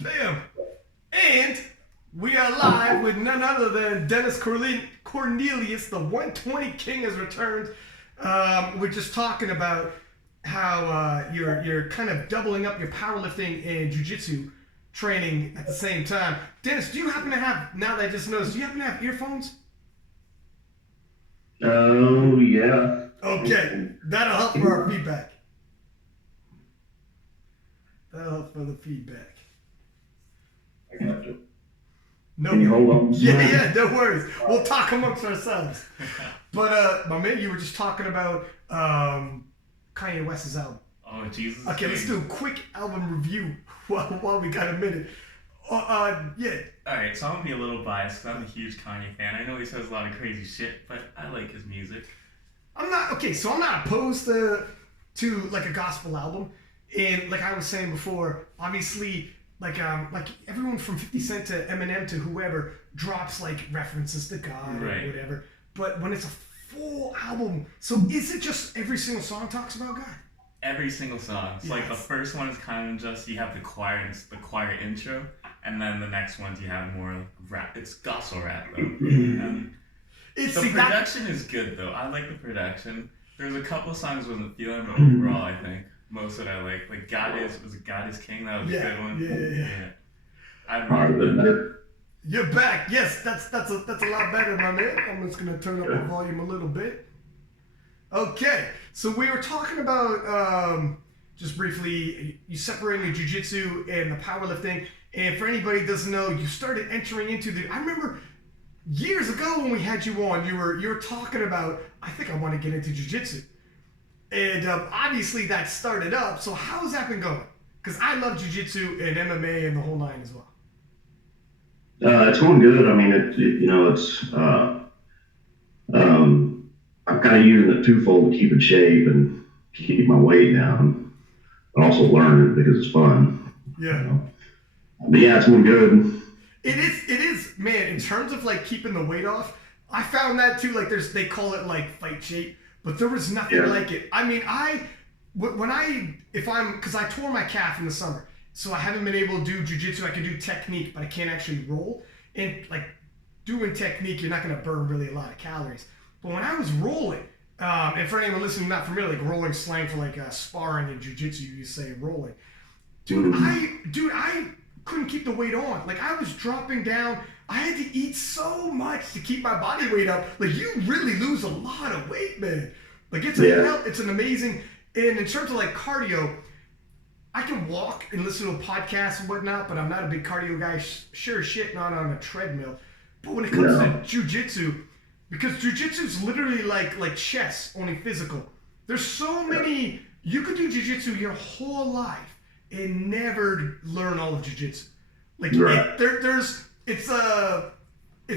Bam. And we are live with none other than Dennis Cornelius, the 120 King has returned. We're just talking about how you're kind of doubling up your powerlifting and jiu-jitsu training at the same time. Dennis, do you happen to have, now that I just noticed, do you happen to have earphones? Oh, yeah. Okay, that'll help for our feedback. That'll help for the feedback. I got you. No, Can you hold on? yeah, no worries. We'll talk amongst ourselves. But my man, you were just talking about Kanye West's album. Oh, Jesus. Okay, let's do a quick album review while we got a minute. Yeah. Alright, so I'm gonna be a little biased because I'm a huge Kanye fan. I know he says a lot of crazy shit, but I like his music. I'm not opposed to like a gospel album. And like I was saying before, obviously like everyone from 50 Cent to Eminem to whoever drops like references to God Right. or whatever. But when it's a full album, so is it just every single song talks about God? Every single song. It's like the first one is kind of just you have the choir intro, and then the next ones you have more rap. It's gospel rap though. The production is good though. I like the production. There's a couple songs wasn't feeling, but overall I think most of it I like. Like God is King. That was a good one. Yeah. I'd rather You're back. Yes, that's a lot better, my man. I'm just gonna turn up the volume a little bit. Okay, so we were talking about just briefly you separating the jiu-jitsu and the powerlifting. And for anybody who doesn't know, you started entering into the. I remember years ago when we had you on, you were talking about. I think I want to get into jiu-jitsu, and obviously that started up. So how has that been going? Because I love jiu-jitsu and MMA and the whole nine as well. It's going good. I mean, I'm kind of using it twofold to keep in shape and keep my weight down, but also learn it because it's fun. Yeah. You know? But yeah, it's been good. It is, man. In terms of like keeping the weight off, I found that too. Like they call it like fight shape, but there was nothing like it. I mean, because I tore my calf in the summer, so I haven't been able to do jiu-jitsu. I can do technique, but I can't actually roll. And like doing technique, you're not going to burn really a lot of calories. But when I was rolling, and for anyone listening not familiar, like rolling slang for like sparring in jiu-jitsu, you say rolling. Dude, I couldn't keep the weight on. Like I was dropping down. I had to eat so much to keep my body weight up. Like you really lose a lot of weight, man. Like it's an amazing. And in terms of like cardio, I can walk and listen to a podcast and whatnot, but I'm not a big cardio guy. Sure as shit, not on a treadmill. But when it comes to jiu-jitsu, because jiu-jitsu is literally like chess, only physical. There's so many. You could do jiu-jitsu your whole life and never learn all of jiu-jitsu. Like it's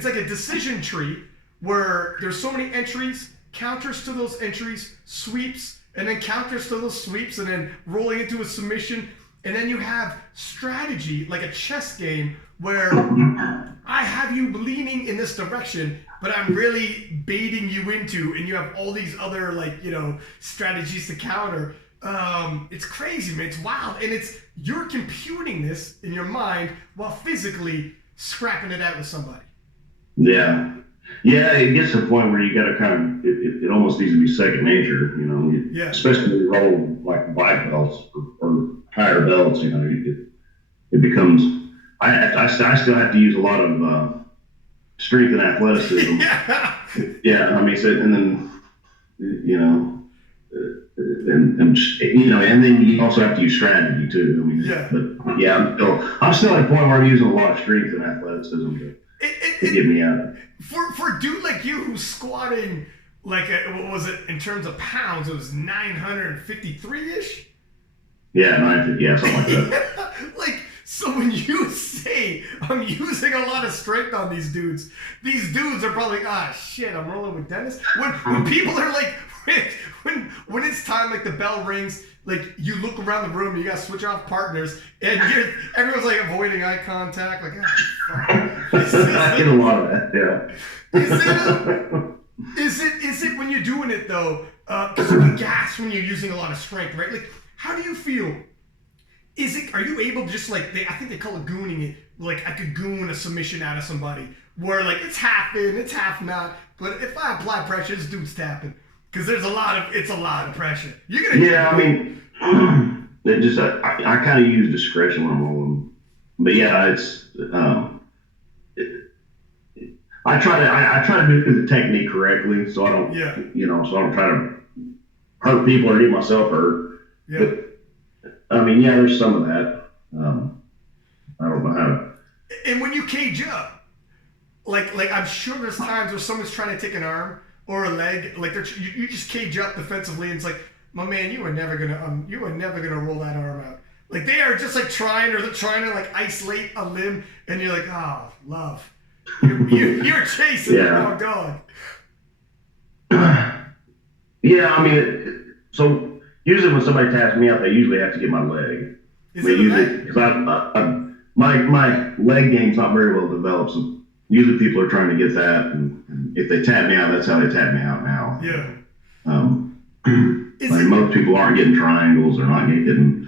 like a decision tree where there's so many entries, counters to those entries, sweeps, and then counters to those sweeps, and then rolling into a submission, and then you have strategy like a chess game where I have you leaning in this direction, but I'm really baiting you into, and you have all these other strategies to counter. It's crazy, man. It's wild, and you're computing this in your mind while physically scrapping it out with somebody. Yeah, it gets to the point where you got to kind of it almost needs to be second nature, you know. Especially when you roll like black belts or higher belts, you know, it becomes. I still have to use a lot of strength and athleticism. I mean, and then you know, and then you also have to use strategy too. I mean, but yeah, I'm still at a point where I'm using a lot of strength and athleticism to get me out of it. For a dude like you who's squatting what was it in terms of pounds? It was 953-ish. Yeah, 950. Yeah, something like that. So when you say I'm using a lot of strength on these dudes are probably shit, I'm rolling with Dennis. When people are like, when it's time, like the bell rings, like you look around the room, you gotta switch off partners, and everyone's like avoiding eye contact, like I get a lot of that, Is it when you're doing it though? Because you get gas when you're using a lot of strength, right? Like, how do you feel Are you able to just like, I think they call it gooning it, like I could goon a submission out of somebody where like it's half in, it's half not, but if I apply pressure, this dude's tapping. Because it's a lot of pressure. You're gonna I mean, it just I kind of use discretion when I'm rolling, but yeah, it's I try to do the technique correctly, so I don't so I don't try to hurt people or get myself hurt. Yeah. But I mean, there's some of that. I don't know how to. And when you cage up, like I'm sure there's times where someone's trying to take an arm or a leg, like you just cage up defensively, and it's like, my man, you are never gonna roll that arm out. Like they are just like trying to like isolate a limb, and you're like, oh, love, you're chasing the wrong dog. Yeah, I mean, so usually when somebody taps me out, they usually have to get my leg. Because my leg game's not very well developed, so usually people are trying to get that, and if they tap me out, that's how they tap me out now. Yeah. Most people aren't getting triangles, they're not getting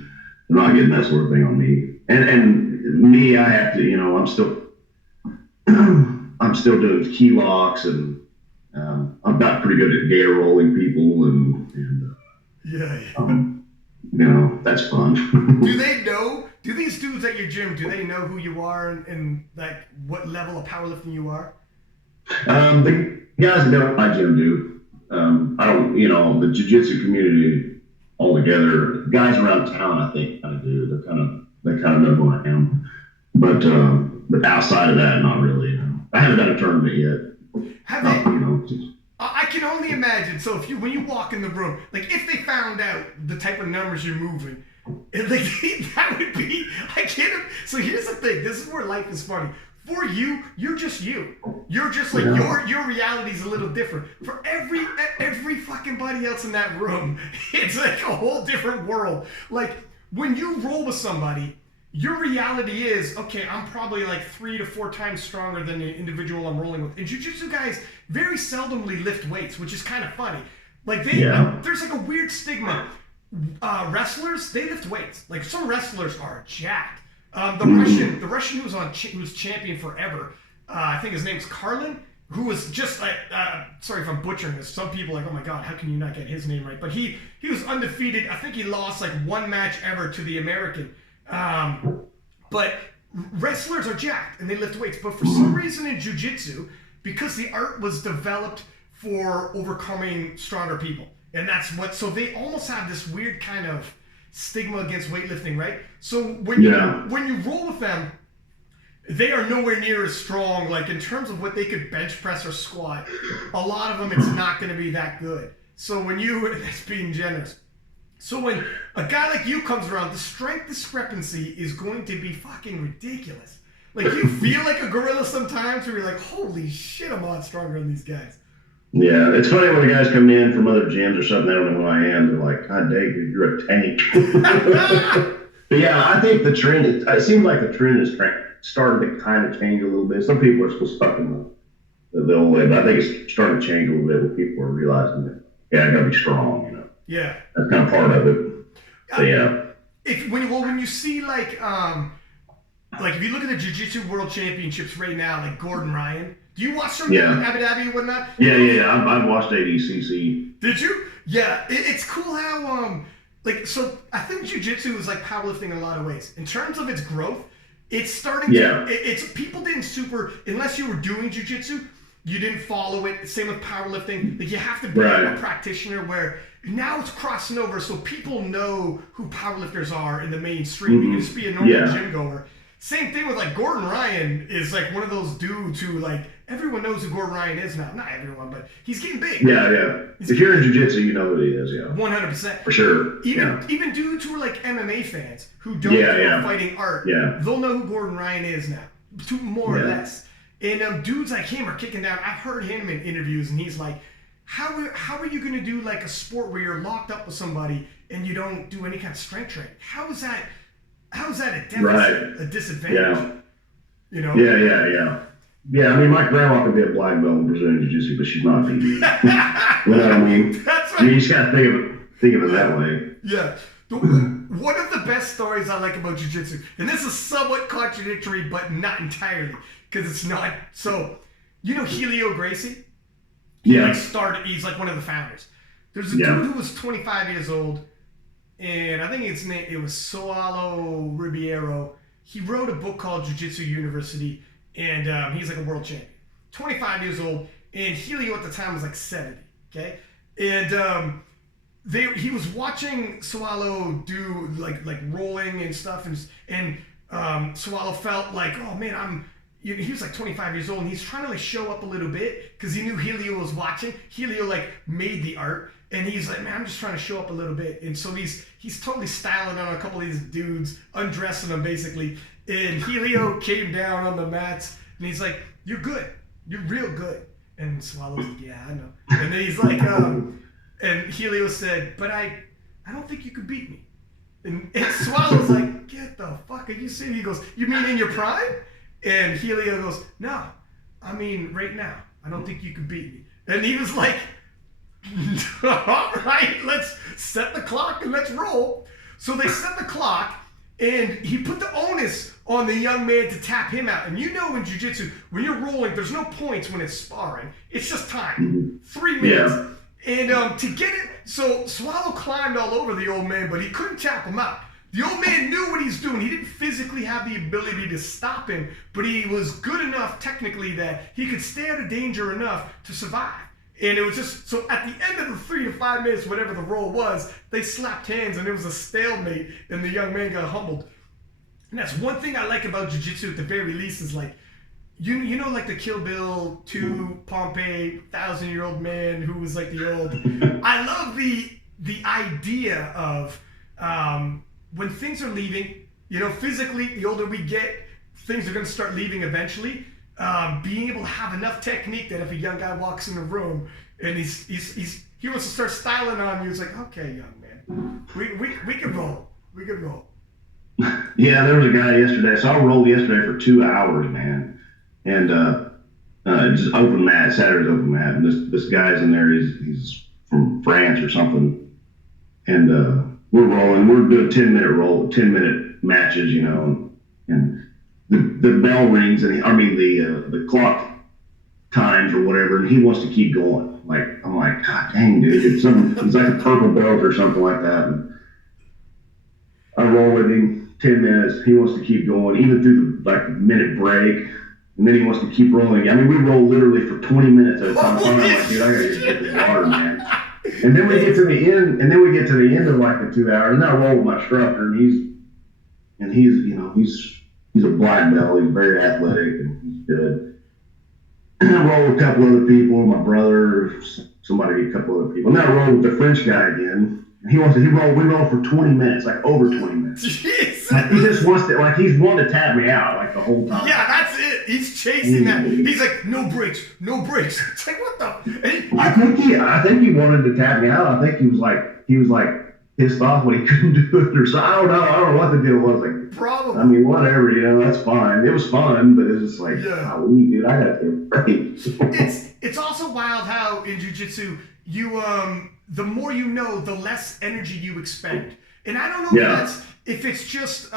that sort of thing on me. And me, I have to, I'm still doing key locks, and I'm not pretty good at gator rolling people, and that's fun. Do these dudes at your gym, do they know who you are and like what level of powerlifting you are? The guys that go to my gym do. I don't, the jiu-jitsu community altogether, guys around town, I think, kind of do. They kind of know who I am. But outside of that, not really. I haven't done a tournament yet. Have they? I can only imagine. So when you walk in the room, like if they found out the type of numbers you're moving, like that would be. I can't. So here's the thing. This is where life is funny. For you, you're just you. You're just like your reality is a little different. For every fucking body else in that room, it's like a whole different world. Like when you roll with somebody, your reality is, okay, I'm probably like 3 to 4 times stronger than the individual I'm rolling with. And jiu-jitsu guys very seldomly lift weights, which is kind of funny. Like there's like a weird stigma. Wrestlers, they lift weights. Like some wrestlers are jacked. The Russian who was champion forever, I think his name's Karlin, who was just like, sorry if I'm butchering this. Some people are like, oh my God, how can you not get his name right? But he was undefeated. I think he lost like 1 match ever to the American. But wrestlers are jacked and they lift weights. But for some reason in jiu-jitsu, because the art was developed for overcoming stronger people, and so they almost have this weird kind of stigma against weightlifting, right? So when you roll with them, they are nowhere near as strong. Like in terms of what they could bench press or squat, a lot of them it's not going to be that good. So that's being generous. So when a guy like you comes around, the strength discrepancy is going to be fucking ridiculous. Like you feel like a gorilla sometimes, where you're like, holy shit, I'm a lot stronger than these guys. Yeah, it's funny when the guys come in from other gyms or something, they don't know who I am. They're like, God dang, dude, you're a tank. But yeah, I think the trend, it seems like the trend is starting to kind of change a little bit. Some people are still stuck in the old way, but I think it's starting to change a little bit when people are realizing that, I got to be strong, Yeah. That's kind of part of it. So, yeah. When you see like if you look at the Jiu-Jitsu World Championships right now, like Gordon Ryan, do you watch some Abu Dhabi and whatnot? Yeah. I've watched ADCC. Did you? Yeah. It's cool how so I think Jiu-Jitsu is like powerlifting in a lot of ways. In terms of its growth, it's starting to. It's people didn't unless you were doing Jiu-Jitsu, you didn't follow it. Same with powerlifting. Like you have to be a practitioner where now it's crossing over, so people know who powerlifters are in the mainstream. You can just be a normal gym goer. Same thing with like Gordon Ryan is like one of those dudes who like everyone knows who Gordon Ryan is now. Not everyone, but he's getting big. Yeah. If you're in jiu-jitsu, you know who he is. Yeah. 100%. For sure. Even dudes who are like MMA fans who don't do fighting art, they'll know who Gordon Ryan is now, more or less. And dudes like him are kicking down. I've heard him in interviews, and he's like, "How are you going to do like a sport where you're locked up with somebody and you don't do any kind of strength training? How is that a deficit, a disadvantage?" Yeah, I mean, my grandma could be a black belt in Brazilian Jiu-Jitsu, but she's not. You know what I mean? That's right. You just got to think of it that way. Yeah. One of the best stories I like about jiu-jitsu, and this is somewhat contradictory, but not entirely, because it's not. So, you know Helio Gracie? Yeah. He's like one of the founders. There's a dude who was 25 years old, and I think it was Saulo Ribeiro. He wrote a book called Jiu-Jitsu University, and he's like a world champion. 25 years old, and Helio at the time was like 70, okay? And he was watching Saulo do like rolling and stuff, and Saulo felt like, oh man, he was like 25 years old, and he's trying to like show up a little bit because he knew Helio was watching. Helio like made the art, and he's like, man, I'm just trying to show up a little bit. And so he's totally styling on a couple of these dudes, undressing them basically. And Helio came down on the mats, and he's like, you're good, you're real good. And Saulo's like, yeah, I know. And then he's like, and Helio said, but I don't think you could beat me. And Saulo's like, get the fuck, are you serious? He goes, you mean in your prime? And Helio goes, no, I mean right now. I don't think you can beat me. And he was like, all right, let's set the clock and let's roll. So they set the clock, and he put the onus on the young man to tap him out. And you know in jiu-jitsu, when you're rolling, there's no points when it's sparring. It's just time. 3 minutes. Yeah. And to get it, so Saulo climbed all over the old man, but he couldn't tap him out. The old man knew what he's doing. He didn't physically have the ability to stop him, but he was good enough technically that he could stay out of danger enough to survive. And it was just, so at the end of the 3 to 5 minutes, whatever the roll was, they slapped hands and it was a stalemate, and the young man got humbled. And that's one thing I like about jiu-jitsu at the very least is like, you know, like the Kill Bill 2 Pompeii 1,000-year-old man who was like the old, I love the idea of, when things are leaving, you know, physically, the older we get, things are going to start leaving eventually. Being able to have enough technique that if a young guy walks in the room and he wants to start styling on you, it's like, okay, young man, we can roll. We can roll. Yeah, there was a guy yesterday. So I rolled yesterday for 2 hours, man. And just open mat, Saturday's open mat. And this guy's in there, he's from France or something. And we're rolling. We're doing 10-minute matches, you know, and the bell rings, and the clock times or whatever, and he wants to keep going. Like, I'm like, God dang, dude, it's like a purple belt or something like that. And I roll with him 10 minutes. He wants to keep going, even through the minute break, and then he wants to keep rolling. I mean, we roll literally for 20 minutes at a time. I'm like, dude, I gotta get this water, man. And then we get to the end, of like the 2 hours, and I roll with my instructor, and he's a black belt. He's very athletic, and he's good. And I roll with a couple other people, my brother, somebody, a couple other people. And then I roll with the French guy again. And we roll for 20 minutes, like over 20 minutes. Jesus. Like, he just wants to, like, he's wanting to tap me out, like, the whole time. Yeah, that's it. He's chasing that. He's like, no breaks. It's like, what the? I think he wanted to tap me out. I think he was like pissed off when he couldn't do it or something. I don't know what the deal was. Like, probably. I mean, whatever, you know, that's fine. It was fun, but it was just like, dude, I gotta take a break. It's also wild how in jiu-jitsu you the more you know, the less energy you expend. And I don't know if it's just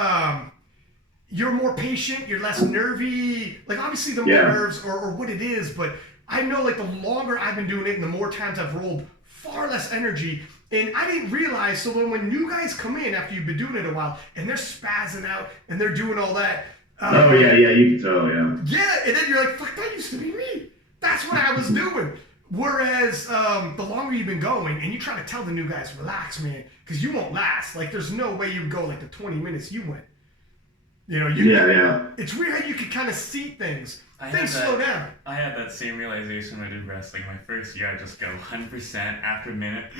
you're more patient, you're less nervy. Like, obviously the more nerves or what it is, but I know, like, the longer I've been doing it and the more times I've rolled, far less energy. And I didn't realize, so when new guys come in after you've been doing it a while and they're spazzing out and they're doing all that. You can tell, Yeah, and then you're like, fuck, that used to be me. That's what I was doing. Whereas the longer you've been going, and you try to tell the new guys, relax, man, because you won't last. Like, there's no way you go like the 20 minutes you went. You know, it's weird how you can kind of see things. Things slow down. I had that same realization when I did wrestling. My first year, I just go 100% after a minute.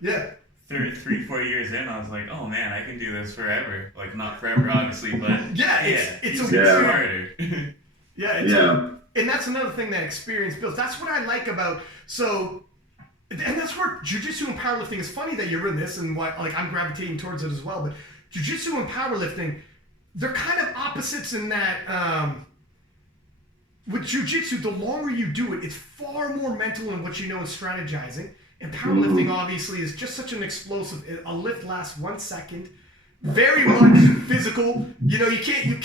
Yeah. 3-4 years in, I was like, oh man, I can do this forever. Like, not forever, obviously, but it's a bit harder. And that's another thing that experience builds. That's what I like about, and that's where jiu-jitsu and powerlifting is funny that you're in this, and why, like, I'm gravitating towards it as well. But jiu-jitsu and powerlifting, they're kind of opposites in that with jiu-jitsu, the longer you do it, it's far more mental in what you know and strategizing. And powerlifting obviously is just such an explosive. A lift lasts 1 second. Very much physical. You know, you can't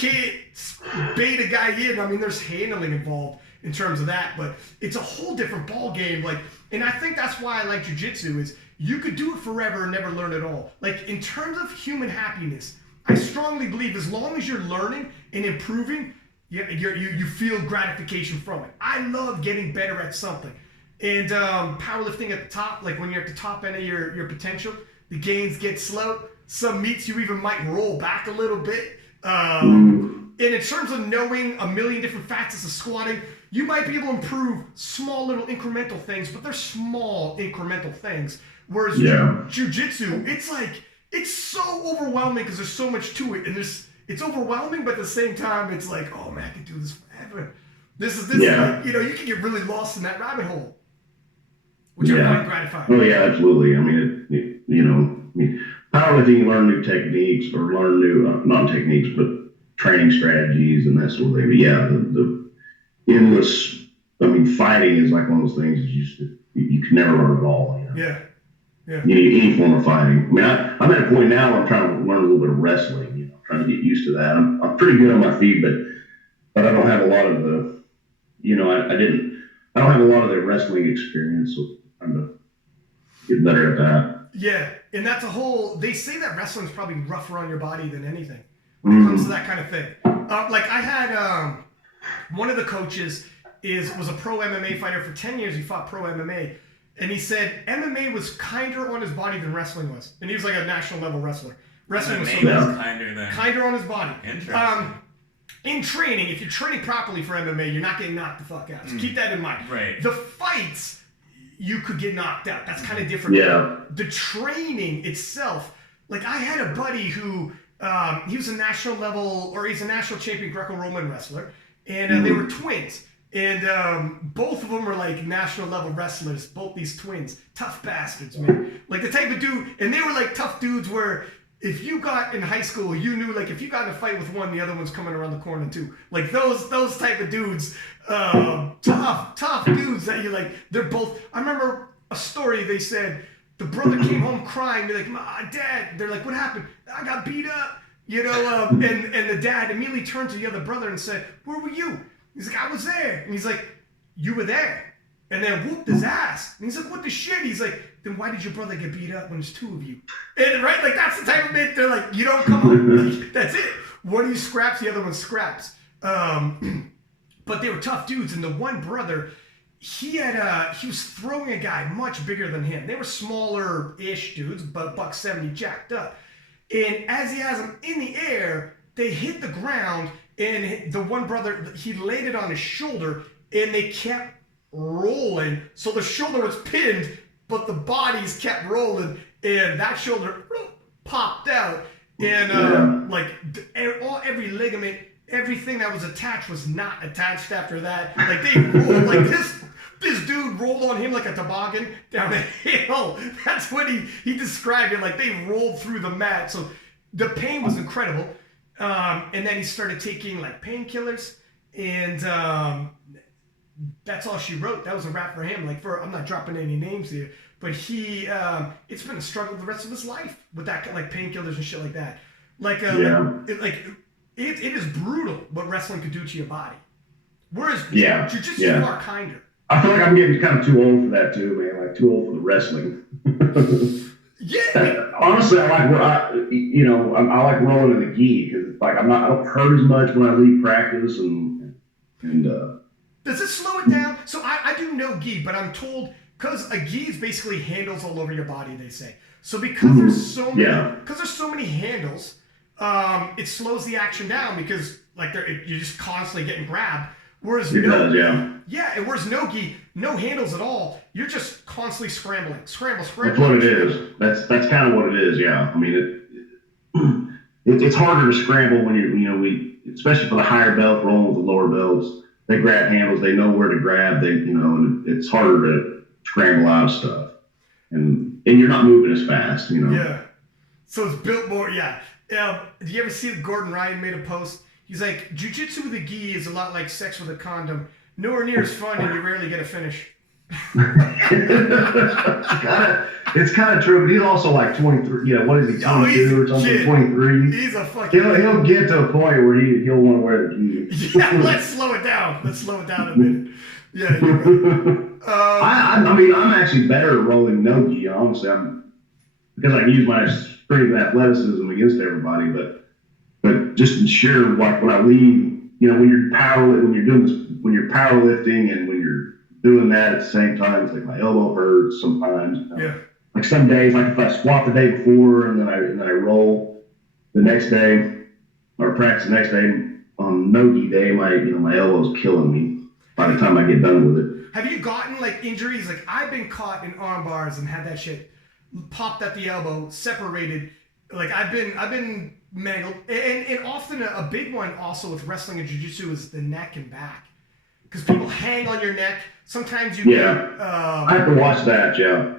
bait a guy in. I mean, there's handling involved in terms of that, but it's a whole different ball game. Like, and I think that's why I like jiu-jitsu is you could do it forever and never learn it all. Like, in terms of human happiness, I strongly believe as long as you're learning and improving, you feel gratification from it. I love getting better at something. And powerlifting at the top, like when you're at the top end of your potential, the gains get slow. Some meets you even might roll back a little bit. And in terms of knowing a million different facets of squatting, you might be able to improve small little incremental things, but they're small incremental things. Whereas jiu-jitsu, it's so overwhelming because there's so much to it. And it's overwhelming, but at the same time, it's like, oh man, I could do this forever. This is like, you know, you can get really lost in that rabbit hole, which I find gratifying. Oh yeah, absolutely. I mean, powerlifting, you learn new techniques or learn new, not techniques, but training strategies and that sort of thing. But yeah, the endless, I mean, fighting is like one of those things you can never learn it all. You know? Yeah. You need any form of fighting. I mean, I'm at a point now where I'm trying to learn a little bit of wrestling, you know, trying to get used to that. I'm pretty good on my feet, but I don't have a lot of the, you know, I don't have a lot of the wrestling experience, so I'm trying to get better at that. Yeah, and that's they say that wrestling's probably rougher on your body than anything when it comes to that kind of thing. Like I had one of the coaches was a pro MMA fighter for 10 years. He fought pro MMA. And he said MMA was kinder on his body than wrestling was. And he was like a national level wrestler. Wrestling was kinder on his body. Interesting. In training, if you're training properly for MMA, you're not getting knocked the fuck out. So keep that in mind. Right. The fights, you could get knocked out. That's kind of different. Yeah. The training itself, like I had a buddy who, he was a national level, or he's a national champion Greco-Roman wrestler. And they were twins. And both of them were like national level wrestlers, both these twins. Tough bastards, man. Like the type of dude, and they were like tough dudes where if you got in high school, you knew like if you got in a fight with one, the other one's coming around the corner too. Like those type of dudes, tough dudes that you like, they're both, I remember a story they said, the brother came home crying, they're like, Dad, they're like, what happened? I got beat up, you know, and the dad immediately turned to the other brother and said, where were you? He's like, I was there. And he's like, you were there. And then whooped his ass. And he's like, what the shit? He's like, then why did your brother get beat up when there's two of you? And right, like that's the type of bit they're like, you don't come on. Like, that's it. One of you scraps, the other one scraps. But they were tough dudes. And the one brother, he was throwing a guy much bigger than him. They were smaller-ish dudes, but $170 jacked up. And as he has them in the air, they hit the ground. And the one brother, he laid it on his shoulder, and they kept rolling. So the shoulder was pinned, but the bodies kept rolling, and that shoulder popped out. And every ligament, everything that was attached was not attached after that. Like they rolled, like this dude rolled on him like a toboggan down a hill. That's what he described it. Like they rolled through the mat. So the pain was incredible. And then he started taking like painkillers, and that's all she wrote. That was a wrap for him. Like I'm not dropping any names here, but he it's been a struggle the rest of his life with that, like painkillers and shit like that. Like it is brutal what wrestling could do to your body. Whereas jiu-jitsu are kinder. I feel like I'm getting kind of too old for that too, man. Like too old for the wrestling. Yeah. Honestly, I like rolling in the gi because like I don't hurt as much when I leave practice and. Does it slow it down? So I do no gi, but I'm told because a gi is basically handles all over your body. They say so because there's so many handles, it slows the action down because like you're just constantly getting grabbed. Whereas and whereas no gi, no handles at all. You're just constantly scrambling. That's what it is. That's kind of what it is. Yeah. I mean, it's harder to scramble when we especially for the higher belt rolling with the lower belts. They grab handles. They know where to grab. And it's harder to scramble out of stuff, and you're not moving as fast. Yeah. So it's built more. Yeah. Did you ever see that Gordon Ryan made a post? He's like, jiu-jitsu with a gi is a lot like sex with a condom. Nowhere near as fun, and you rarely get a finish. It's kind of true, but he's also like 23. You know, what is he, 22 or something? 23. He's a fucking. He'll get to a point where he'll want to wear the gi. Yeah, let's slow it down. A minute. Yeah, you're right. I mean, I'm actually better at rolling no gi. Honestly, because I can use my strength and athleticism against everybody. But just ensure, like when I leave, you know, when you're powerlifting and when you're doing that at the same time, it's like my elbow hurts sometimes. You know? Yeah. Like some days, like if I squat the day before and then I roll the next day or practice the next day on no gi day, my elbow's killing me by the time I get done with it. Have you gotten like injuries? Like I've been caught in arm bars and had that shit popped at the elbow, separated. Like I've been mangled, and often a big one also with wrestling and jiu-jitsu is the neck and back, because people hang on your neck. Sometimes you I have to watch that. Yeah,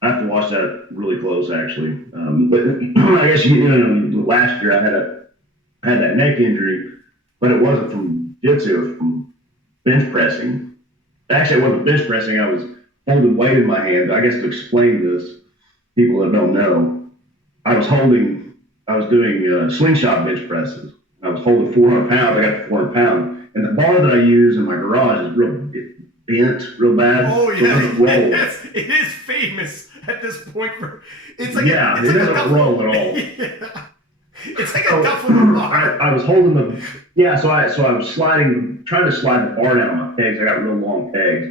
I have to watch that really close actually. But I guess last year I had that neck injury, but it wasn't from jiu-jitsu. It was from bench pressing. Actually, it wasn't bench pressing. I was holding weight in my hand. I guess to explain this, people that don't know, I was doing slingshot bench presses. I was holding 400 pounds. I got to 400 pounds. And the bar that I use in my garage is bent real bad. Oh, yeah. It is famous at this point. It's like it doesn't roll at all. Yeah. It's like a duffel bar. I was holding so I was trying to slide the bar down on my pegs. I got real long pegs.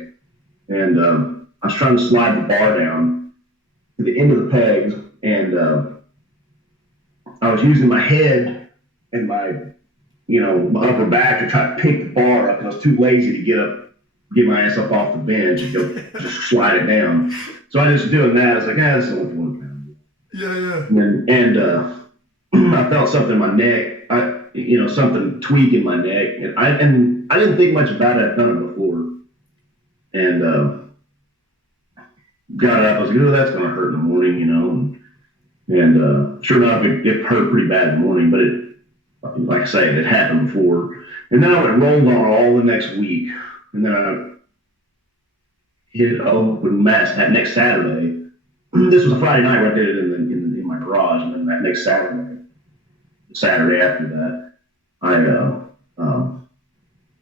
And I was trying to slide the bar down to the end of the pegs. And I was using my head and my upper back to try to pick the bar up. I was too lazy to get my ass up off the bench and go just slide it down. So I was just doing that. I was like, this is only 400 pounds. Yeah. And I felt something in my neck. Something tweak in my neck. And I didn't think much about it. I'd done it before. And got up. I was like, that's going to hurt in the morning, And sure enough, it hurt pretty bad in the morning, but like I say, it happened before. And then I went rolled on all the next week. And then I hit open mass that next Saturday. This was a Friday night where I did it in my garage. And then that next Saturday after that,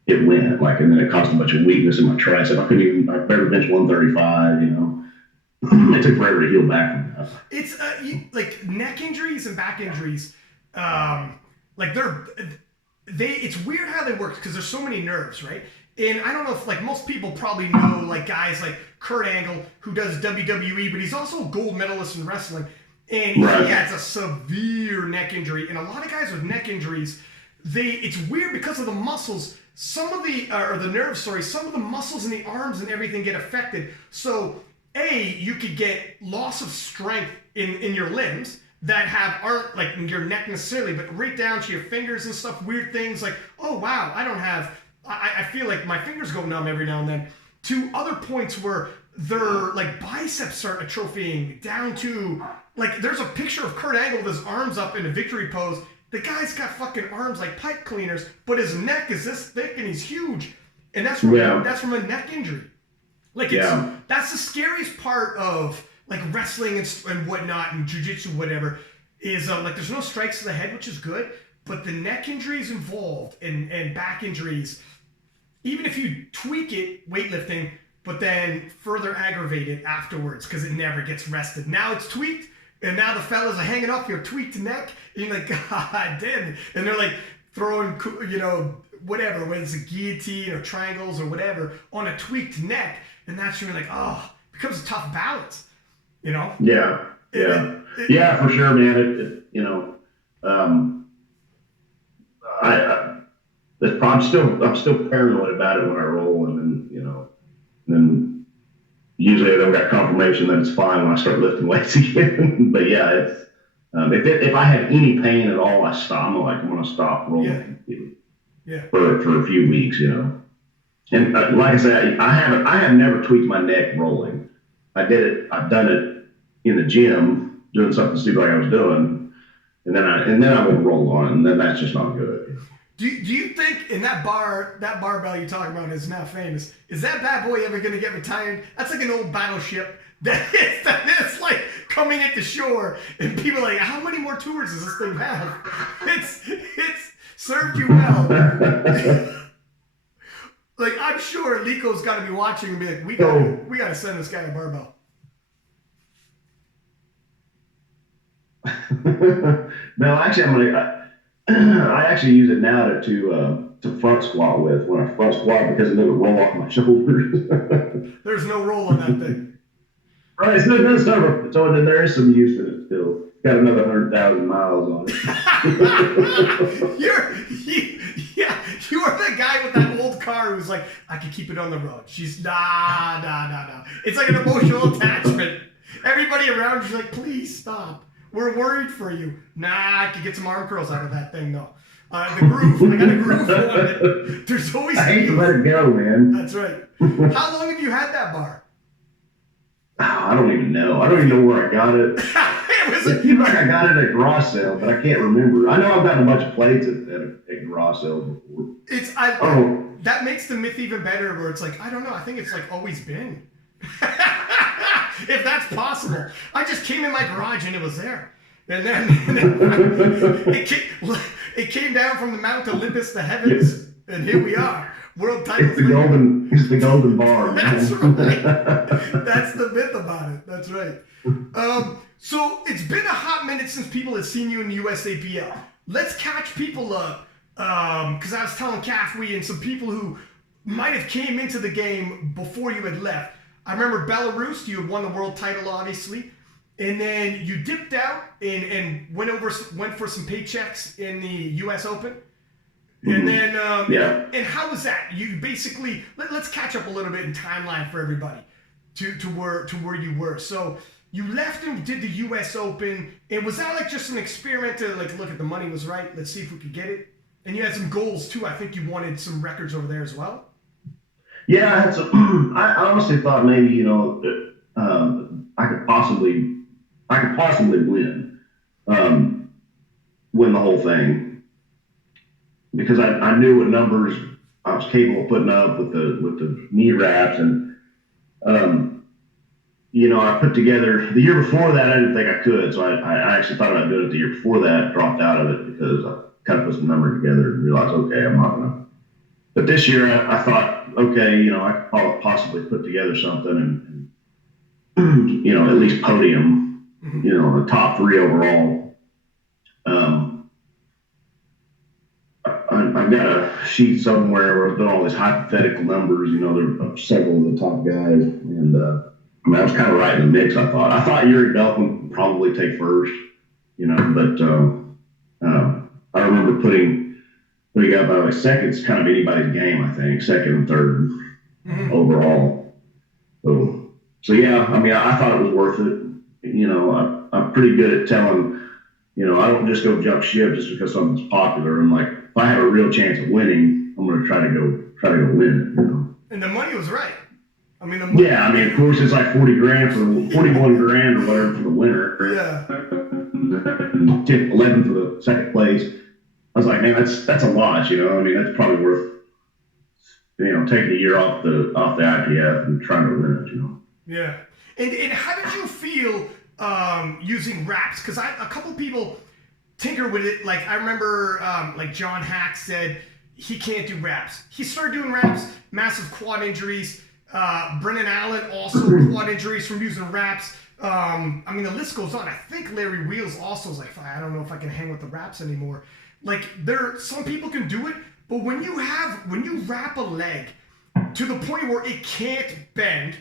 it went and then it caused a bunch of weakness in my tricep. I barely bench 135, It took forever to heal back from that. It's like neck injuries and back injuries, it's weird how they work because there's so many nerves, right? And I don't know if most people probably know guys like Kurt Angle who does WWE, but he's also a gold medalist in wrestling, and he has a severe neck injury. And a lot of guys with neck injuries, it's weird because of the muscles. Some of the some of the muscles in the arms and everything get affected. So you could get loss of strength in your limbs that aren't like in your neck necessarily, but right down to your fingers and stuff, weird things like, oh wow, I feel like my fingers go numb every now and then, to other points where their biceps start atrophying down to there's a picture of Kurt Angle with his arms up in a victory pose. The guy's got fucking arms like pipe cleaners, but his neck is this thick and he's huge. And that's from a neck injury. That's the scariest part of wrestling and whatnot and jiu-jitsu, whatever, is there's no strikes to the head, which is good, but the neck injuries involved and back injuries, even if you tweak it weightlifting, but then further aggravate it afterwards because it never gets rested. Now it's tweaked, and now the fellas are hanging off your tweaked neck, and you're like, God damn. And they're throwing, whatever, whether it's a guillotine or triangles or whatever, on a tweaked neck, and that's when you're like, it becomes a tough balance, Yeah, for sure, man. I'm still paranoid about it when I roll, and then usually I don't got confirmation that it's fine when I start lifting weights again. But yeah, it's if I have any pain at all, I'm going to stop rolling for a few weeks, And like I said, I have never tweaked my neck rolling. I've done it in the gym doing something stupid like I was doing, and then I will roll on, and then that's just not good. Do you think in that barbell you're talking about is now famous? Is that bad boy ever gonna get retired? That's like an old battleship that is like coming at the shore, and people are like, how many more tours does this thing have? It's served you well. Like, I'm sure Lico's got to be watching and be like, we gotta send this guy a barbell. No, actually, I actually use it now to front squat with when I front squat because it doesn't roll off my shoulders. There's no roll on that thing. Right, so there is some use in it still. Got another 100,000 miles on it. You're the guy with that old car who's like, I can keep it on the road. She's nah. It's like an emotional attachment. Everybody around you's like, please stop. We're worried for you. Nah, I could get some arm curls out of that thing though. The groove, I got a groove on it. There's always. I hate to let it go, man. That's right. How long have you had that bar? I don't even know. I don't even know where I got it. It seems like I got it at garage sale, but I can't remember. I know I've gotten a bunch of plates at garage sales before. That makes the myth even better where it's like, I don't know, I think it's like always been. If that's possible. I just came in my garage and it was there. And then it came down from the Mount Olympus, the heavens, and here we are. World title. It's the golden bar. That's right. That's the myth about it. That's right. So it's been a hot minute since people have seen you in the USAPL. Let's catch people up. Because I was telling Cafwee and some people who might have came into the game before you had left. I remember Belarus, you had won the world title, obviously. And then you dipped out and went for some paychecks in the U.S. Open. And then, and how was that? You basically, let's catch up a little bit in timeline for everybody to where you were. So you left and did the U.S. Open. And was that like just an experiment to like, look at the money was right, let's see if we could get it? And you had some goals too. I think you wanted some records over there as well. Yeah, I had some. I honestly thought maybe I could possibly win the whole thing because I knew what numbers I was capable of putting up with the knee wraps and I put together the year before that. I didn't think I could, so I actually thought about doing it the year before that. Dropped out of it because I kind of put some numbers together and realized, okay, I'm not gonna. But this year I thought, okay, I could possibly put together something and at least podium, the top 3 overall. I've got a sheet somewhere where I've done all these hypothetical numbers. There are several of the top guys, and I was kind of right in the mix. I thought Yuri Belkin would probably take first, but I remember putting up by second's kind of anybody's game. I think second and third overall. So yeah, I thought it was worth it. I'm pretty good at telling. I don't just go jump ship just because something's popular. I'm like, if I have a real chance of winning, I'm going to try to go win it. And the money was right. Of course, it's like 40 grand for the 41 grand or whatever for the winner. Yeah. 11 for the second place. I was like, man, that's a lot. That's probably worth taking a year off the IPF and trying to win it. Yeah. And how did you feel using wraps? Because a couple people tinker with it. Like I remember, like John Hack said he can't do wraps. He started doing wraps, massive quad injuries. Brennan Allen also quad injuries from using wraps. The list goes on. I think Larry Wheels also is like, I don't know if I can hang with the wraps anymore. Like some people can do it, but when you wrap a leg to the point where it can't bend,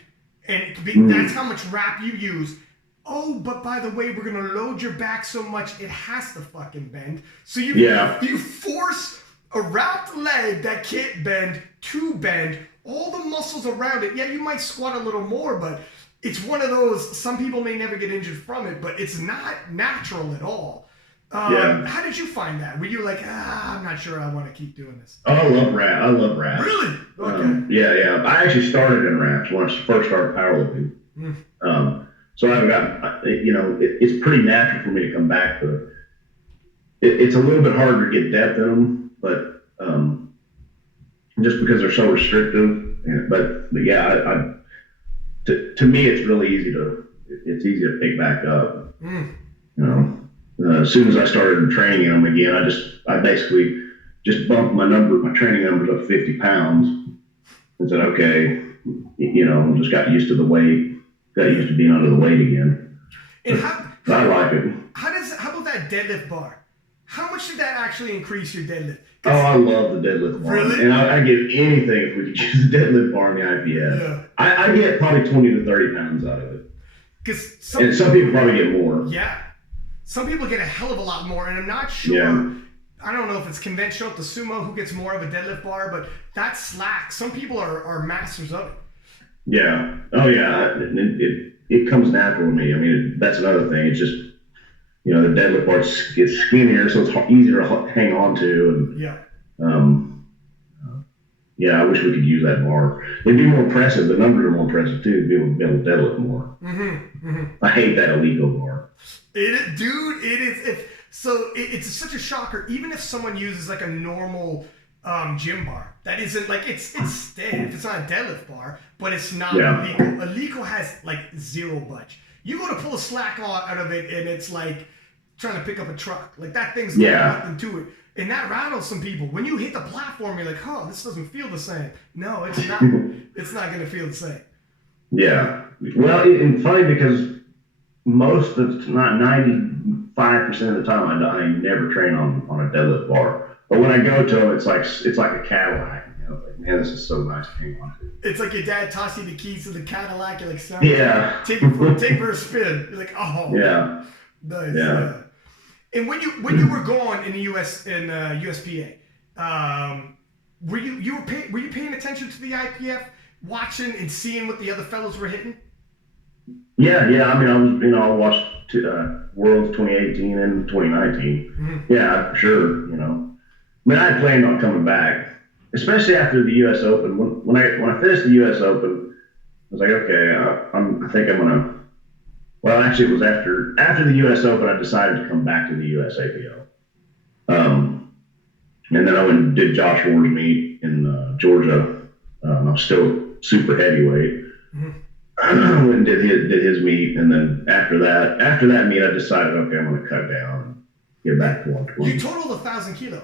and that's how much wrap you use. Oh, but by the way, we're gonna load your back so much it has to fucking bend. So you force a wrapped leg that can't bend to bend all the muscles around it. Yeah, you might squat a little more, but it's one of those. Some people may never get injured from it, but it's not natural at all. How did you find that? Were you like, I'm not sure I want to keep doing this? Oh, I love wraps. Really? Okay. Yeah. I actually started in wraps when I first started powerlifting. So I've got, it's pretty natural for me to come back to it. It's a little bit harder to get depth in them, but just because they're so restrictive. But yeah, to me, it's really easy to pick back up. As soon as I started training them again, I basically just bumped my training numbers up 50 pounds and said, okay, just got used to the weight, got used to being under the weight again. And I like it. How about that deadlift bar? How much did that actually increase your deadlift? Oh, I love the deadlift bar. Really? And I give anything if we could use the deadlift bar in the IPF. Yeah. I get probably 20 to 30 pounds out of it. Because some people probably get more. Yeah. Some people get a hell of a lot more, and I'm not sure. Yeah. I don't know if it's conventional to sumo who gets more of a deadlift bar, but that's slack. Some people are masters of it. Yeah. Oh, yeah. It comes natural to me. I mean, that's another thing. It's just, the deadlift bar gets skinnier, so it's easier to hang on to. And, yeah, I wish we could use that bar. It'd be more impressive. The numbers are more impressive, too, to be able to deadlift more. I hate that Alico bar. Dude, it is. It's such a shocker. Even if someone uses like a normal gym bar, that isn't like it's stiff. It's not a deadlift bar, but it's not Alico. Alico has like zero budge. You go to pull a slack out of it, and it's like trying to pick up a truck. Like that thing's got nothing to it. And that rattles some people. When you hit the platform, you're like, oh, this doesn't feel the same. No, it's not. It's not going to feel the same. Yeah. Well, it's funny because most of, not 95% of the time, I never train on a deadlift bar. But when I go to them, it's like a Cadillac. Like, man, this is so nice to hang on to. It's like your dad tossed you the keys to the Cadillac. You're like, son, take for a spin. You're like, oh, yeah, nice. Yeah. And when you were going in the USPA, were you paying attention to the IPF, watching and seeing what the other fellows were hitting? Yeah. I mean, I watched Worlds 2018 and 2019. Mm-hmm. Yeah, for sure. I mean, I planned on coming back, especially after the U.S. Open. When I finished the U.S. Open, I was like, okay, I think I'm gonna. Well, actually, it was after the U.S. Open, I decided to come back to the USAPL. And then I went and did Josh Ward's meet in Georgia. I was still super heavyweight. Mm-hmm. I went and did his meet, and then after that meet, I decided, okay, I'm going to cut down and get back to 120. You totaled 1,000 kilo.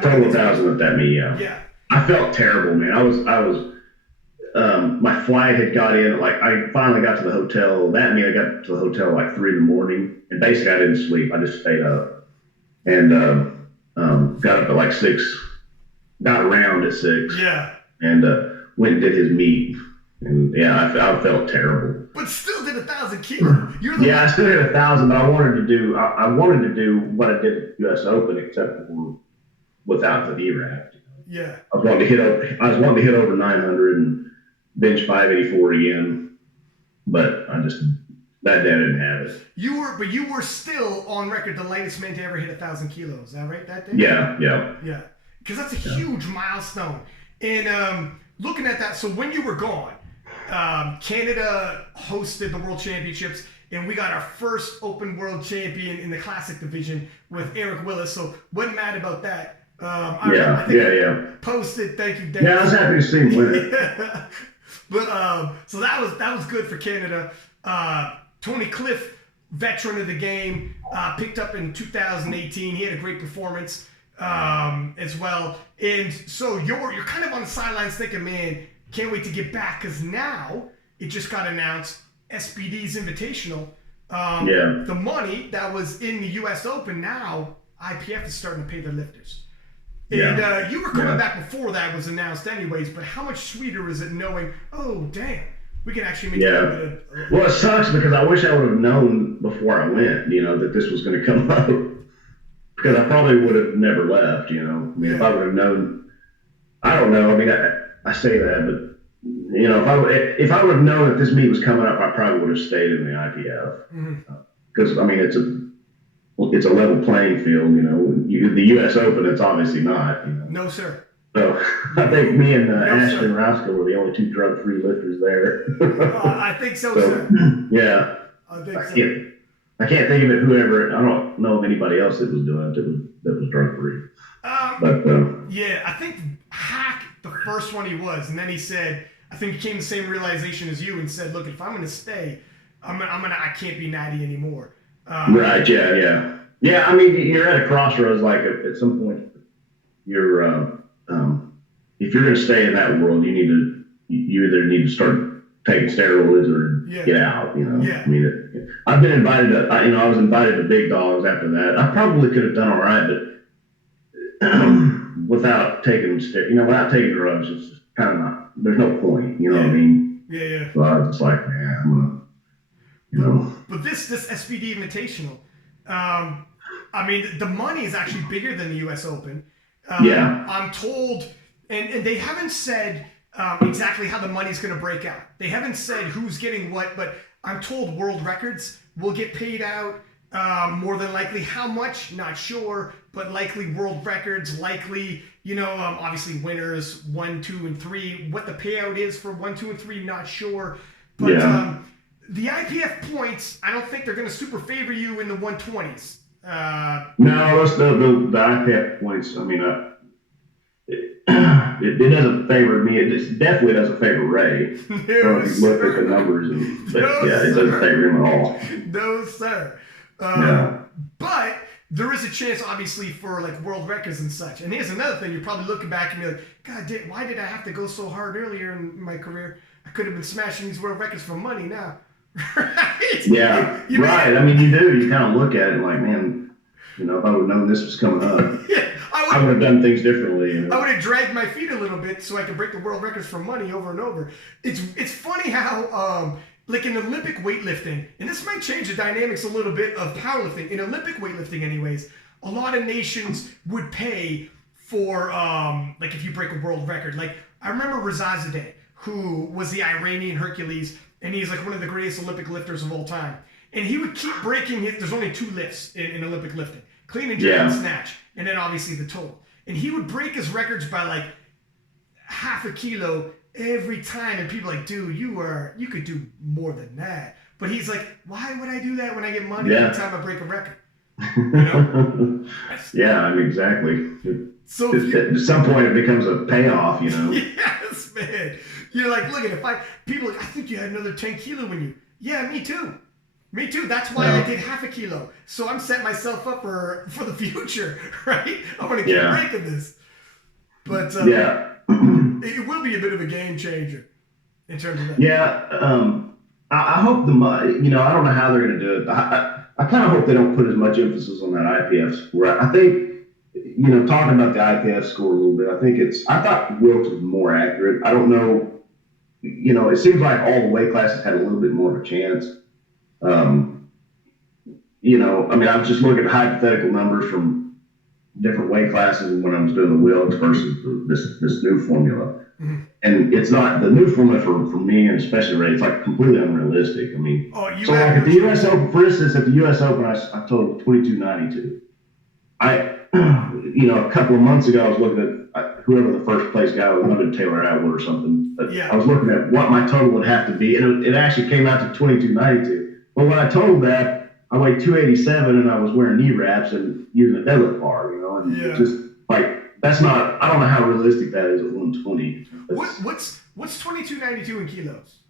Total 1,000 at that meet, yeah. Yeah. I felt terrible, man. I was. My flight had got in, like I finally got to the hotel. That mean I got to the hotel like 3 a.m, and basically I didn't sleep. I just stayed up and got up at like 6, got around at 6. Yeah. And went and did his meet, and yeah, I felt terrible. But still did 1,000 kilo. I still did 1,000, but I wanted to do what I did at the U.S. Open, except for without the VRAP. Yeah. I was wanting to hit over 900 and bench 584 again, but that day I didn't have it. You were still on record the lightest man to ever hit 1,000 kilos. Is that right? That day? Yeah. Because that's a huge milestone. And looking at that, so when you were gone, Canada hosted the World Championships, and we got our first Open World Champion in the Classic division with Eric Willis. So wasn't mad about that. I think I posted. Thank you, Dennis. Yeah, I was happy to see him win it. But so that was good for Canada. Tony Cliff, veteran of the game, picked up in 2018. He had a great performance as well. And so you're kind of on the sidelines thinking, man, can't wait to get back, because now it just got announced, SBD's Invitational. The money that was in the U.S. Open, now IPF is starting to pay their lifters. And you were coming back before that was announced anyways, but how much sweeter is it knowing, oh, damn, we can actually make a little bit of... Well, it sucks because I wish I would have known before I went, that this was going to come up. Because I probably would have never left, if I would have known... I don't know. I mean, I say that, but, if I would have known that this meet was coming up, I probably would have stayed in the IPF. Because, I mean, it's a level playing field, the U.S. Open, it's obviously not. No, sir. So I think me and Ashton Roscoe were the only 2 drug-free lifters there. I think so, sir. Yeah. I can't think of it. I don't know of anybody else that was doing it that was drug-free. Yeah, I think Hack, the first one he was, and then he said, I think he came to the same realization as you and said, look, if I'm going to stay, I can't be natty anymore. Right, yeah. Yeah, I mean, you're at a crossroads, like at some point, you're, if you're going to stay in that world, you either need to start taking steroids or get out, you know. Yeah. I mean, I've been invited to, I was invited to Big Dogs after that. I probably could have done all right, but without taking drugs, it's just kind of not, there's no point, you know what I mean? Yeah. So I was just like, man, I'm going to, you know. But this SBD Invitational, I mean, the money is actually bigger than the U.S. Open. I'm told, and they haven't said exactly how the money's going to break out. They haven't said who's getting what, but I'm told world records will get paid out. More than likely, how much, not sure, but likely world records, likely, obviously winners 1, 2, and 3. What the payout is for 1, 2, and 3, not sure. But the IPF points, I don't think they're going to super favor you in the 120s. No, the IPF points, I mean, it doesn't favor me. It definitely doesn't favor Ray. No, if you look at the numbers, it doesn't favor him at all. No, sir. But there is a chance, obviously, for like world records and such. And here's another thing: you're probably looking back and be like, "God, why did I have to go so hard earlier in my career? I could have been smashing these world records for money now." Right? Yeah, right. I mean, you do. You kind of look at it like, man, if I would have known this was coming up, I would have done things differently. I would have dragged my feet a little bit so I could break the world records for money over and over. It's funny how, like in Olympic weightlifting, and this might change the dynamics a little bit of powerlifting. In Olympic weightlifting, anyways, a lot of nations would pay for, like if you break a world record. Like I remember Rezazadeh, who was the Iranian Hercules, and he's like one of the greatest Olympic lifters of all time. And he would keep breaking there's only 2 lifts in Olympic lifting: clean and jerk and snatch, and then obviously the total. And he would break his records by like half a kilo every time, and people are like, dude, you could do more than that. But he's like, why would I do that when I get money every time I break a record? Yeah, I mean, exactly. So at some point it becomes a payoff, Yes, man. You're like, look at people are like, I think you had another 10 kilo in you. Yeah, me too. That's why I did half a kilo. So I'm setting myself up for the future, right? I'm going to keep breaking this. But it will be a bit of a game changer in terms of that. Yeah. I hope I don't know how they're going to do it. I kind of hope they don't put as much emphasis on that IPF score. I think, talking about the IPF score a little bit, I thought Wilkes was more accurate. I don't know. It seems like all the weight classes had a little bit more of a chance. I mean, I was just looking at hypothetical numbers from different weight classes when I was doing the Wilkes versus this new formula. Mm-hmm. And it's not the new formula for me, and especially Ray, it's like completely unrealistic. I mean, so like at the U.S. Open, for instance, at the U.S. Open, I totaled 2292. A couple of months ago, I was looking at whoever the first place guy was, maybe Taylor Atwood or something. But I was looking at what my total would have to be, and it actually came out to 2292. But when I totaled that, I weighed 287, and I was wearing knee wraps and using a deadlift bar, and just like that's not. I don't know how realistic that is at 120. What's 2292 in kilos?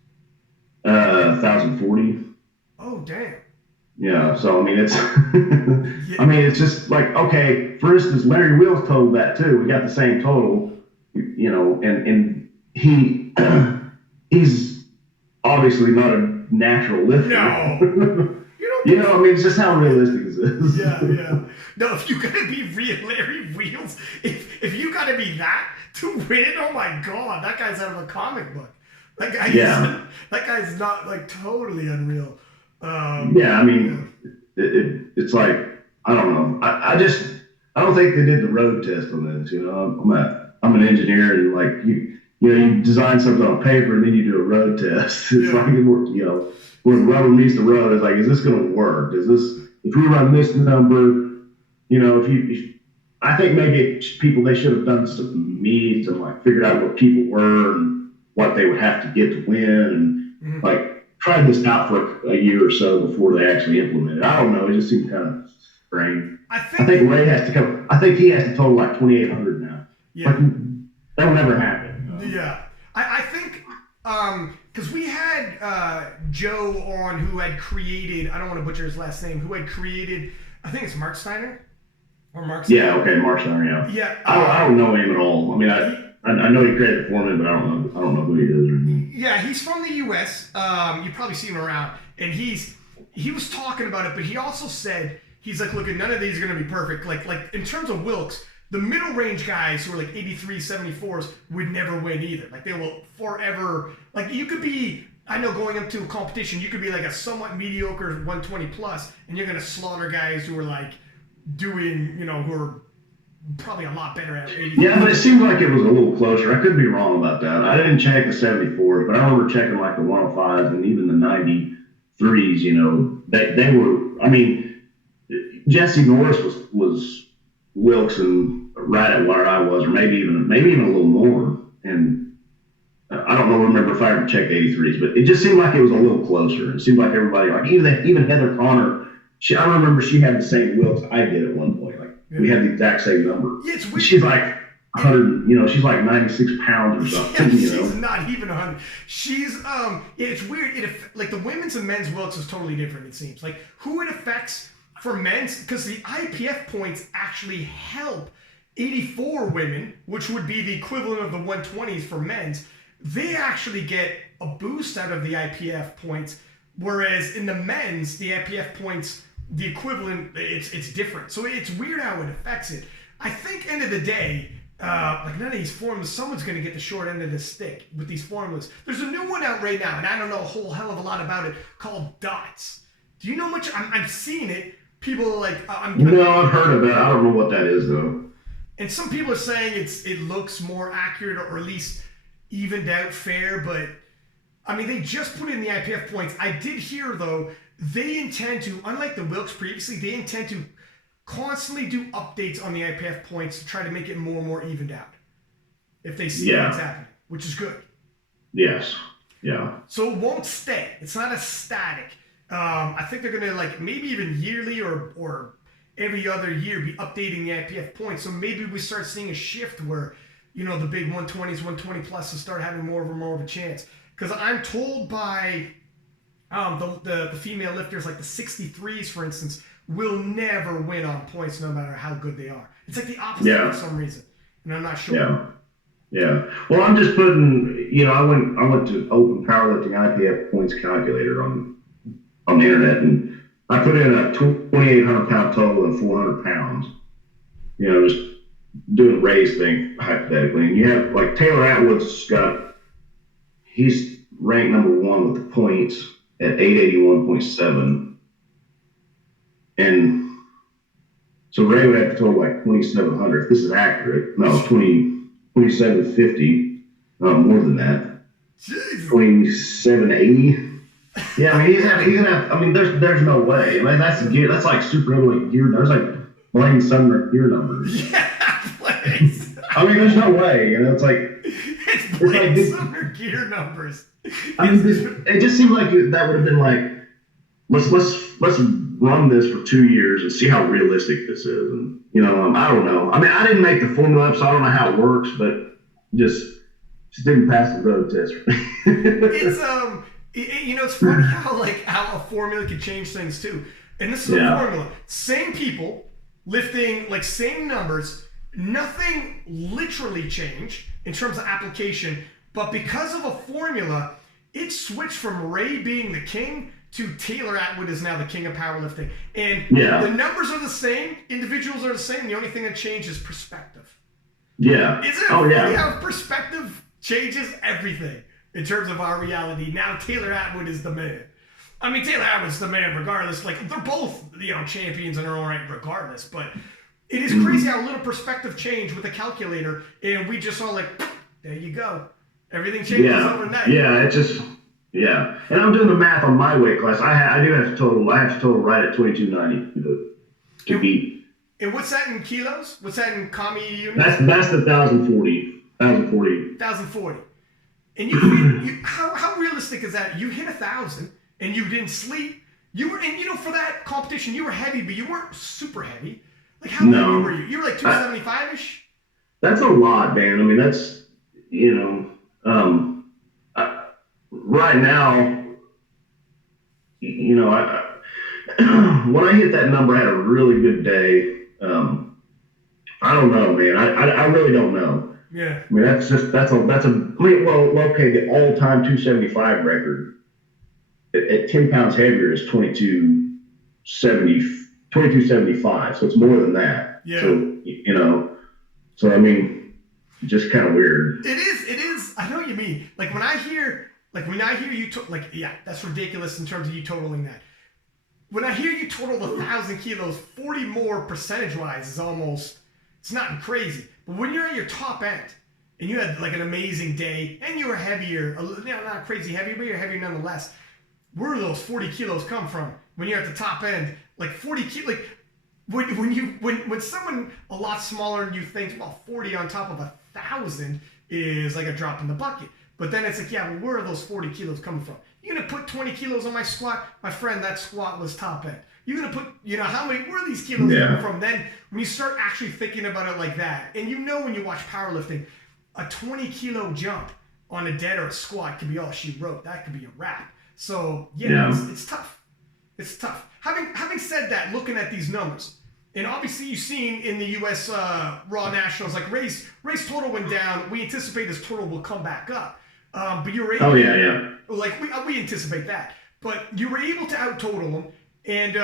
1,040. Oh damn. Yeah, so I mean it's I mean it's just like, okay, for instance, Larry Wheels totaled that too. We got the same total, and he's obviously not a natural lifter. No. I mean, it's just how realistic is this. Yeah. No, if you gotta be Larry Wheels, if you gotta be that to win, oh my god, that guy's out of a comic book. That guy's not like totally unreal. I mean, it's like, I don't know. I don't think they did the road test on this. I'm an engineer, and like you design something on paper and then you do a road test. It's like where the rubber meets the road. It's like, is this going to work? If we run this number, I think maybe they should have done some meets and like figured out what people were and what they would have to get to win, and like tried this out for a year or so before they actually implemented it. I don't know. It just seemed kind of brain. I think Ray has to come. I think he has to total like 2,800 now. Yeah. Like, that will never happen. Yeah. I think because we had Joe on who had created, I don't want to butcher his last name, who had created, I think it's Mark Steiner or Mark Steiner. Yeah. Okay. Mark Steiner. Yeah. Yeah. I don't know him at all. I mean, I know he created it for me, but I don't know who he is or anything. Yeah, he's from the U.S. You probably seen him around, and he was talking about it, but he also said he's like, look, none of these are gonna be perfect. Like in terms of Wilks, the middle range guys who are like 83, 74s would never win either. Like they will forever. Like you could be, I know going up to a competition, you could be like a somewhat mediocre 120 plus, and you're gonna slaughter guys who are like doing, who are probably a lot better at 80. Yeah, but it seemed like it was a little closer. I could be wrong about that. I didn't check the 74s, but I remember checking like the 105s and even the 93s. They were. I mean, Jesse Norris was Wilkes and right at where I was, or maybe even a little more. And I don't remember if I ever checked 83s, but it just seemed like it was a little closer. It seemed like everybody, like even Heather Connor. I remember she had the same Wilkes I did at one point. Like we had the exact same number. Yeah, it's weird. She's like 100. She's like 96 pounds or something. Yeah, she's not even 100. She's it's weird. Like the women's and men's Wilkes is totally different. It seems like who it affects for men's, because the IPF points actually help 84 women, which would be the equivalent of the 120s for men's. They actually get a boost out of the IPF points, whereas in the men's, the IPF points, the equivalent, it's different. So it's weird how it affects it. I think end of the day, like none of these formulas, someone's going to get the short end of the stick with these formulas. There's a new one out right now, and I don't know a whole hell of a lot about it, called DOTS. Do you know much? I'm seeing it. People are like, no, I've heard of that. I don't know what that is though. And some people are saying it looks more accurate or at least evened out fair, but I mean, they just put in the IPF points. I did hear though, they intend to, unlike the Wilkes previously, they intend to constantly do updates on the IPF points to try to make it more and more evened out if they see what's happening, which is good. Yes. Yeah. So it won't stay. It's not a static. I think they're gonna like maybe even yearly or every other year be updating the IPF points. So maybe we start seeing a shift where, the big 120s, 120 plus will start having more of a chance. Because I'm told by the female lifters, like the 63s, for instance, will never win on points no matter how good they are. It's like the opposite for some reason, and I'm not sure. Yeah. Well, I'm just putting. I went to Open Powerlifting IPF points calculator on the internet, and I put in a 2,800 pound total and 400 pounds. Just doing a raise thing hypothetically, and you have like Taylor Atwood's he's ranked number 1 with the points at 881.7, and so Ray would have to total like 2,700 if this is accurate. No, 2,750, more than that. 2,780. Yeah, I mean he's gonna have. I mean, there's no way. I mean that's like super heavyweight gear. There's like Blaine Sumner gear numbers. Yeah, Blaine. I mean, there's no way. It's like it's Blaine Sumner gear numbers. I mean, it just seemed like that would have been like, let's run this for 2 years and see how realistic this is. And I don't know. I mean, I didn't make the formula up, so I don't know how it works, but just didn't pass the road test. It's funny how a formula can change things too. And this is a formula. Same people lifting like same numbers, nothing literally changed in terms of application, but because of a formula, it switched from Ray being the king to Taylor Atwood is now the king of powerlifting. And the numbers are the same, individuals are the same, the only thing that changed is perspective. Yeah. Isn't it funny how perspective changes everything in terms of our reality? Now Taylor Atwood is the man. I mean, Taylor Atwood's the man regardless. Like, they're both, champions in their own right regardless. But it is crazy how little perspective changed with a calculator. And we just saw like, there you go. Everything changes overnight. Yeah, it just, And I'm doing the math on my weight class. I have to total right at 2290 to beat. And what's that in kilos? What's that in commie units? That's the 1,040. 1,040. And you how realistic is that? You hit 1,000 and you didn't sleep. You were, and for that competition, you were heavy, but you weren't super heavy. Like, how heavy were you? You were like 275-ish? That's a lot, man. I mean, that's, right now, when I hit that number, I had a really good day. I don't know, man. I really don't know. Yeah. I mean, the all-time 275 record at 10 pounds heavier is 2275. So it's more than that. Yeah. So, I mean, just kind of weird. It is. I know what you mean. Like when I hear you, that's ridiculous in terms of you totaling that. When I hear you total 1,000 kilos, 40 more percentage-wise is almost, it's not crazy. But when you're at your top end, and you had like an amazing day, and you were heavier, not crazy heavy, but you're heavier nonetheless, where do those 40 kilos come from? When you're at the top end, like 40 kilos, like when someone a lot smaller than you thinks, well, 40 on top of 1,000 is like a drop in the bucket. But then it's like, yeah, well, where are those 40 kilos coming from? You're going to put 20 kilos on my squat? My friend, that squat was top end. You're going to put, where are these kilos coming from? Then when you start actually thinking about it like that, and when you watch powerlifting, a 20 kilo jump on a dead or a squat could be all she wrote. That could be a wrap. So, it's tough. It's tough. Having said that, looking at these numbers, and obviously you've seen in the U.S. Raw Nationals, like Ray's total went down. We anticipate his total will come back up. But you were able like we anticipate that. But you were able to out total him. And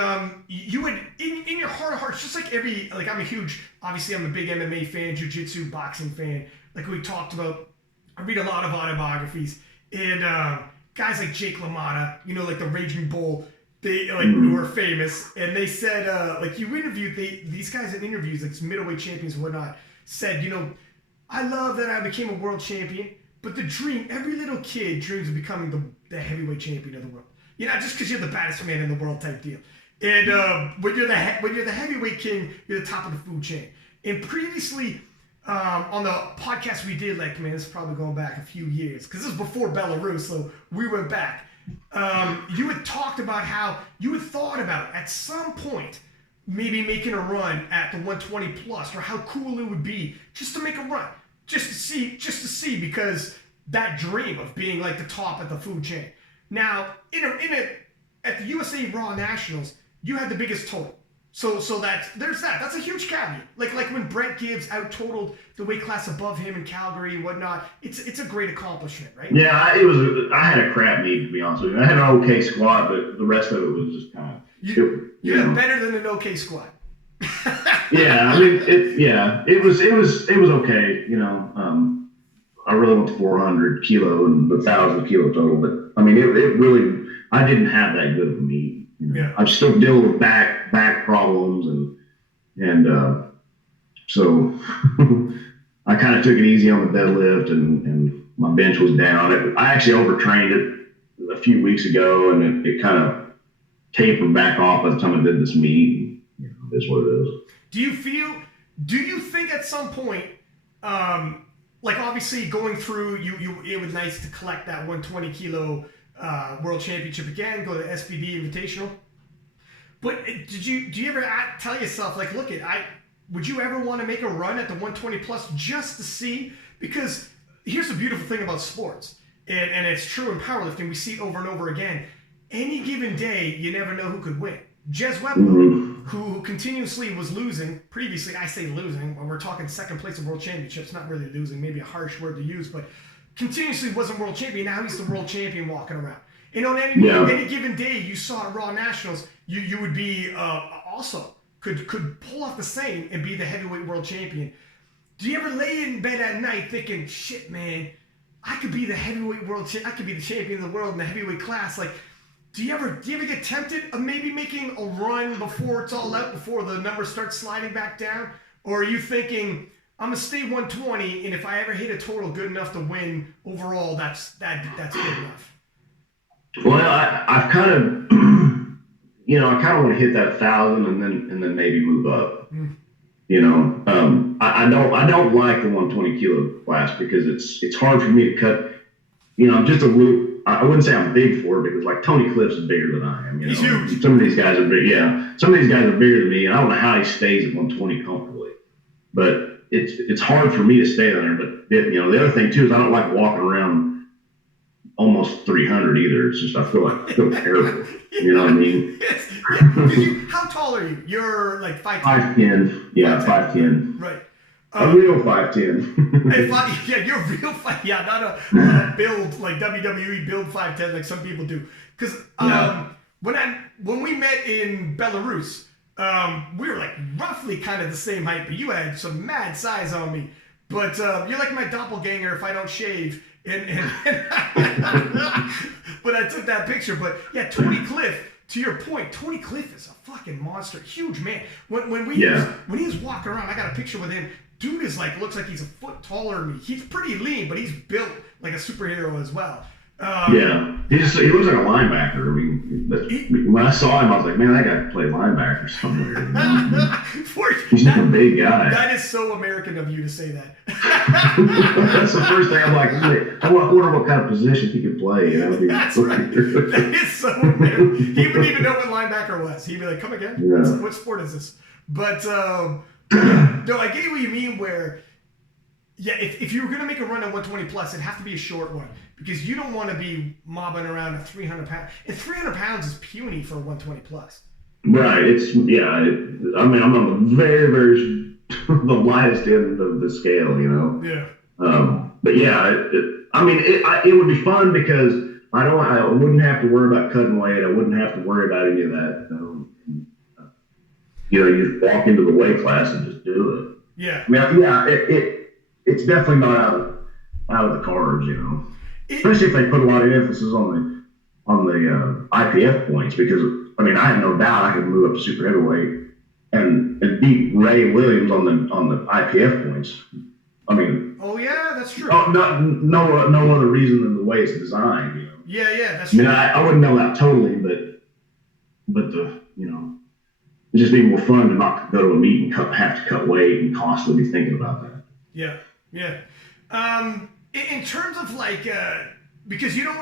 you would, in your heart of hearts, just like I'm a big MMA fan, jiu-jitsu, boxing fan. Like we talked about, I read a lot of autobiographies. And guys like Jake LaMotta, like the Raging Bull, they were famous. And they said, you interviewed these guys in interviews, like middleweight champions and whatnot, said, I love that I became a world champion, but the dream, every little kid dreams of becoming the heavyweight champion of the world. Just because you're the baddest man in the world type deal. And when you're the heavyweight king, you're the top of the food chain. And previously, on the podcast we did, this is probably going back a few years, because this was before Belarus, so we went back. You had talked about how you had thought about, at some point, maybe making a run at the 120 plus, or how cool it would be just to make a run, just to see, because that dream of being like the top of the food chain. Now, at the USA Raw Nationals, you had the biggest total. So there's that. That's a huge caveat. Like when Brent Gibbs out-totaled the weight class above him in Calgary and whatnot, it's a great accomplishment, right? Yeah, I had a crap meet, to be honest with you. I had an okay squat, but the rest of it was just kind of... You had better than an okay squat. Yeah, I mean, it was okay, I really went to 400 kilo and 1,000 kilo total, but I mean, it really, I didn't have that good of a meet. I'm still dealing with back problems, and so I kind of took it easy on the deadlift, and my bench was down. I actually overtrained it a few weeks ago, and it kind of tapered back off by the time I did this meet. That's what it is. Do you think at some point, obviously going through, it was nice to collect that 120 kilo world championship again, go to SBD Invitational. But do you ever tell yourself, would you ever want to make a run at the 120 plus just to see? Because here's the beautiful thing about sports, and it's true in powerlifting, we see it over and over again. Any given day, you never know who could win. Jez Webber, who continuously was losing, previously, I say losing, when we're talking second place of world championships, not really losing, maybe a harsh word to use, but continuously wasn't world champion. Now he's the world champion walking around. And on any given day you saw at Raw Nationals, you would be also could pull off the same and be the heavyweight world champion. Do you ever lay in bed at night thinking, shit, man, I could be the heavyweight I could be the champion of the world in the heavyweight class? Do you ever get tempted of maybe making a run before it's all out, before the numbers start sliding back down? Or are you thinking, I'm going to stay 120, and if I ever hit a total good enough to win overall, that's good enough? Well, I've kind of, I kind of want to hit that 1,000 and then maybe move up. I don't like the 120 kilo class because it's hard for me to cut. just a little. I wouldn't say I'm big for it because like Tony Cliff's is bigger than I am. He's huge. Some of these guys are big. Yeah, some of these guys are bigger than me, and I don't know how he stays at 120 comfortably. But it's hard for me to stay there. But the other thing too is I don't like walking around almost 300 either. It's just I feel terrible. You know what I mean? How tall are you? You're like 5'10". 5'10". Yeah, 5'10". Right. A real 5'10". You're real 5'10". Yeah, not a build like WWE build 5'10" like some people do. Because when we met in Belarus, we were like roughly kind of the same height, but you had some mad size on me. But you're like my doppelganger if I don't shave. And but I took that picture. But yeah, Tony Cliff. To your point, Tony Cliff is a fucking monster, huge man. When he was walking around, I got a picture with him. Dude is like looks like he's a foot taller than me. He's pretty lean, but he's built like a superhero as well. He looks like a linebacker. I mean, when I saw him, I was like, man, that guy could play linebacker somewhere. He's like a big guy. That is so American of you to say that. That's the first thing I'm like, I wonder what kind of position he could play. That's right. That is so American. He wouldn't even know what linebacker was. He'd be like, come again? Yeah. What sport is this? But no, I get what you mean where, if you were going to make a run at 120 plus, it'd have to be a short one. Because you don't want to be mobbing around at 300 pounds. And 300 pounds is puny for 120 plus. Right. I'm on the very, very, the lightest end of the scale, Yeah. But yeah, it would be fun because I wouldn't have to worry about cutting weight. I wouldn't have to worry about any of that. You just walk into the weight class and just do it. Yeah. It's definitely not out of the cards, Especially if they put a lot of emphasis on the IPF points, because I have no doubt I could move up to super heavyweight and beat Ray Williams on the IPF points. Oh yeah, that's true. No other reason than the way it's designed. Yeah, that's true. I wouldn't know that totally, but it'd just be more fun to not go to a meet and have to cut weight and constantly be thinking about that. Yeah. In terms of because you don't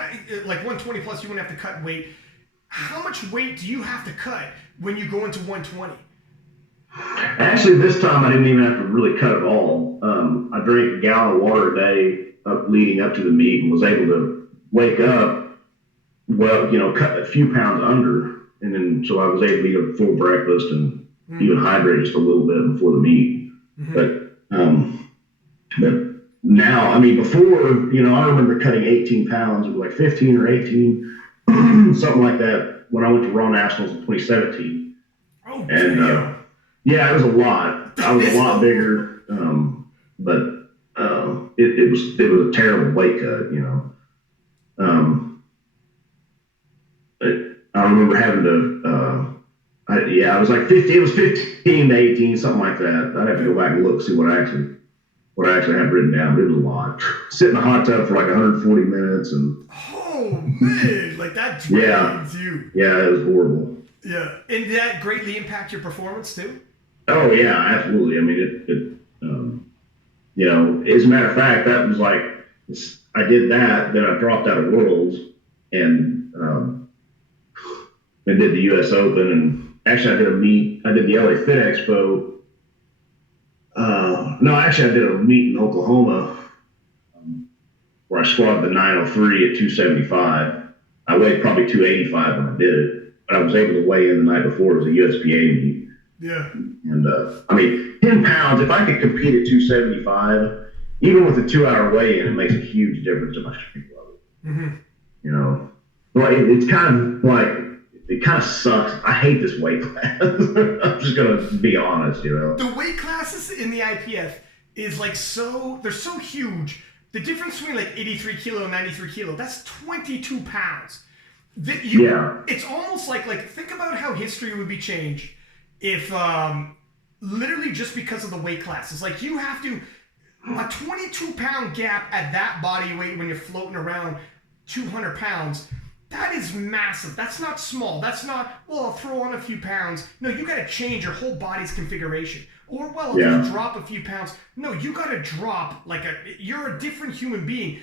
like 120 plus, you wouldn't have to cut weight. How much weight do you have to cut when you go into 120? Actually, this time I didn't even have to really cut at all. I drank a gallon of water a day leading up to the meet and was able to wake up, cut a few pounds under. And then, so I was able to eat a full breakfast and even hydrate just a little bit before the meet. Mm-hmm. But now, before, I remember cutting 18 pounds, it was like 15 or 18, something like that, when I went to Raw Nationals in 2017. Oh, and it was a lot. I was a lot bigger, but it was a terrible weight cut, I remember having to, I was like 50. It was 15 to 18, something like that. I'd have to go back and look, see what I actually had written down. But it was a lot. Sit in the hot tub for like 140 minutes and. Oh man, like that drains you. Yeah, it was horrible. Yeah, and did that greatly impact your performance too? Oh yeah, absolutely. As a matter of fact, that was like I did that. Then I dropped out of Worlds and did the U.S. Open, and actually I did a meet. I did the LA Fit Expo. I did a meet in Oklahoma where I squatted the 903 at 275. I weighed probably 285 when I did it, but I was able to weigh in the night before. It was a USPA meet. Yeah. And 10 pounds, if I could compete at 275, even with a 2-hour weigh-in, it makes a huge difference in my strength level. Mm-hmm. Like it's kind of like, it kind of sucks. I hate this weight class. I'm just going to be honest, The weight classes in the IPF is they're so huge. The difference between like 83 kilo and 93 kilo, that's 22 pounds. It's almost like think about how history would be changed if literally just because of the weight classes. Like you have to, a 22 pound gap at that body weight when you're floating around 200 pounds, that is massive. That's not small. That's not, I'll throw on a few pounds. No, you got to change your whole body's configuration. Or, I'll just drop a few pounds. No, you got to drop you're a different human being.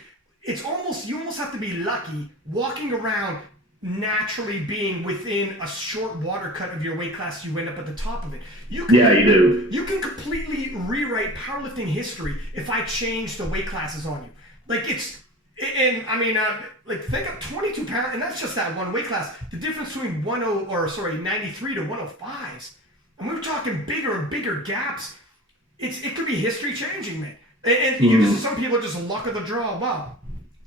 you almost have to be lucky walking around naturally being within a short water cut of your weight class. You end up at the top of it. You do. You can completely rewrite powerlifting history if I change the weight classes on you. Like think of 22 pounds, and that's just that one weight class. The difference between 93 to 105s, and we were talking bigger and bigger gaps. It could be history changing, man. And some people are just luck of the draw. Wow,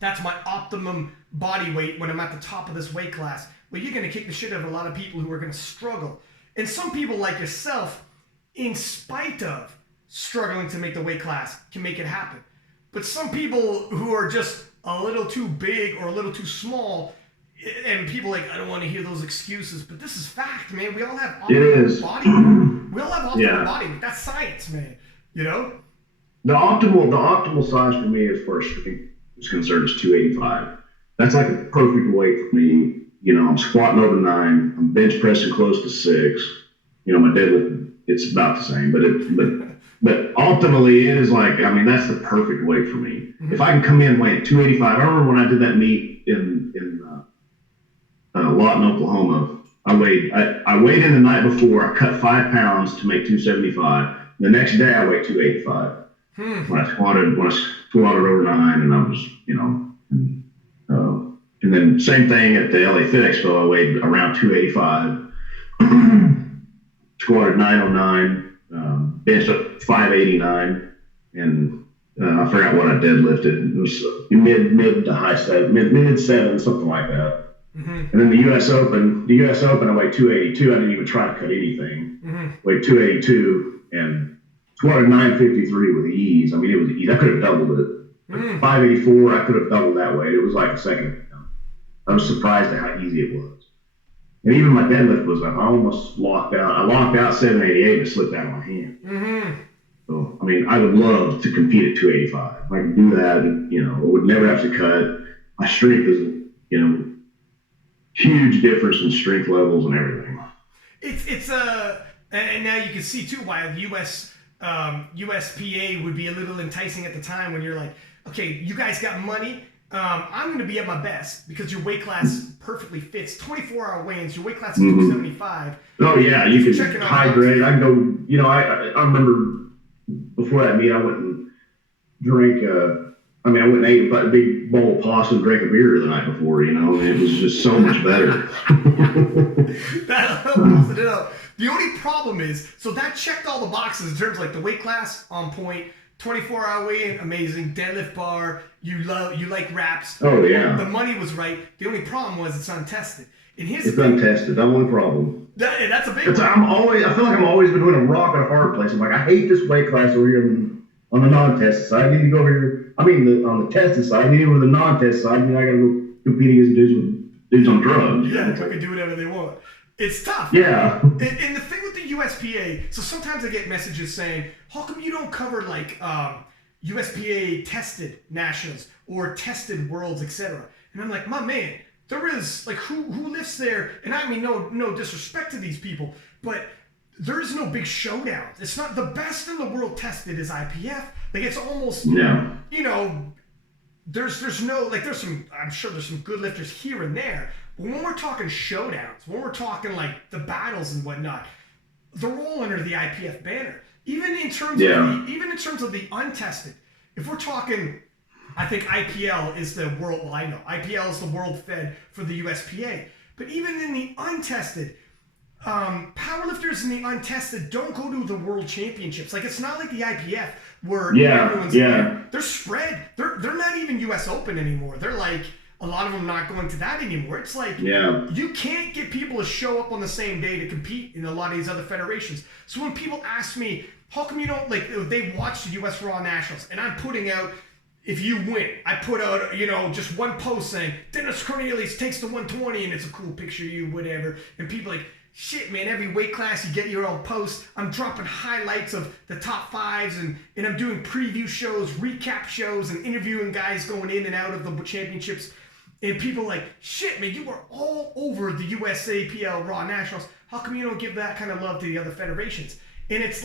that's my optimum body weight when I'm at the top of this weight class. Well, you're going to kick the shit out of a lot of people who are going to struggle. And some people like yourself, in spite of struggling to make the weight class, can make it happen. But some people who are just a little too big or a little too small, and people I don't want to hear those excuses, but this is fact, man. We all have optimal body weight. We all have optimal body weight. That's science, man. You know? The optimal size for me as far as strength is concerned is 285. That's like a perfect weight for me. You know, I'm squatting over 9. I'm bench pressing close to 6. You know, my deadlift, it's about the same. But ultimately, it is that's the perfect weight for me. Mm-hmm. If I can come in weighing 285, I remember when I did that meet in Lawton, Oklahoma. I weighed in the night before. I cut 5 pounds to make 275. The next day, I weighed 285. When I squatted over 9, and I was, and then same thing at the LA Fit Expo. I weighed around 285, squatted 909, benched up 589, and I forgot what I deadlifted. It was mid to high 7, mid 7, something like that. Mm-hmm. And then the U.S. Open, I weighed 282. I didn't even try to cut anything. Mm-hmm. Weighed 282 and squatted 953 with ease. I mean, it was easy. I could have doubled it. 584, I could have doubled that weight. It was like a second. I was surprised at how easy it was. And even my deadlift was I almost locked out. I locked out 788 and it slipped out of my hand. Mm-hmm. So, I mean, I would love to compete at 285. If I could do that, I would never have to cut. My strength is, huge difference in strength levels and everything. And now you can see too why the USPA would be a little enticing at the time when you're like, okay, you guys got money. I'm going to be at my best because your weight class perfectly fits. 24-hour weigh-ins, your weight class is 275. Oh, yeah, you can hydrate. I can go, I remember before that meet, I went and drank, I went and ate a big bowl of pasta and drank a beer the night before, and it was just so much better. That loosened it up. The only problem is, so that checked all the boxes in terms of the weight class on point, 24-hour weigh-in, amazing, deadlift bar, you like wraps. Oh, yeah. The money was right. The only problem was it's untested. It's untested. That's one problem. That's a big one. I feel like I'm always between a rock and a hard place. I'm like, I hate this weight class over here on the non-tested side. I need to go over here. On the tested side, I need to go to the non-tested side. I got to go compete against dudes on drugs. Yeah, they can do whatever they want. It's tough. Yeah. And the thing with the USPA, so sometimes I get messages saying, how come you don't cover USPA tested nationals or tested worlds, etc.? And I'm like, my man, there is who lifts there, and I mean no disrespect to these people, but there is no big showdowns. It's not the best in the world tested is IPF. It's almost there's no I'm sure there's some good lifters here and there. But when we're talking showdowns, when we're talking the battles and whatnot, they're all under the IPF banner. Even in terms of the untested, if we're talking, I think IPL is the world. Well, I know IPL is the world fed for the USPA. But even in the untested, powerlifters in the untested don't go to the world championships. It's not like the IPF where everyone's there. They're spread. They're not even US Open anymore. They're a lot of them not going to that anymore. It's you can't get people to show up on the same day to compete in a lot of these other federations. So when people ask me, how come you don't, they watch the US Raw Nationals, and I'm putting out, if you win, I put out, just one post saying, Dennis Cornelius takes the 120, and it's a cool picture of you, whatever. And people shit, man, every weight class you get your own post. I'm dropping highlights of the top 5s, and I'm doing preview shows, recap shows, and interviewing guys going in and out of the championships. And people shit, man, you were all over the USAPL Raw Nationals. How come you don't give that kind of love to the other federations? And it's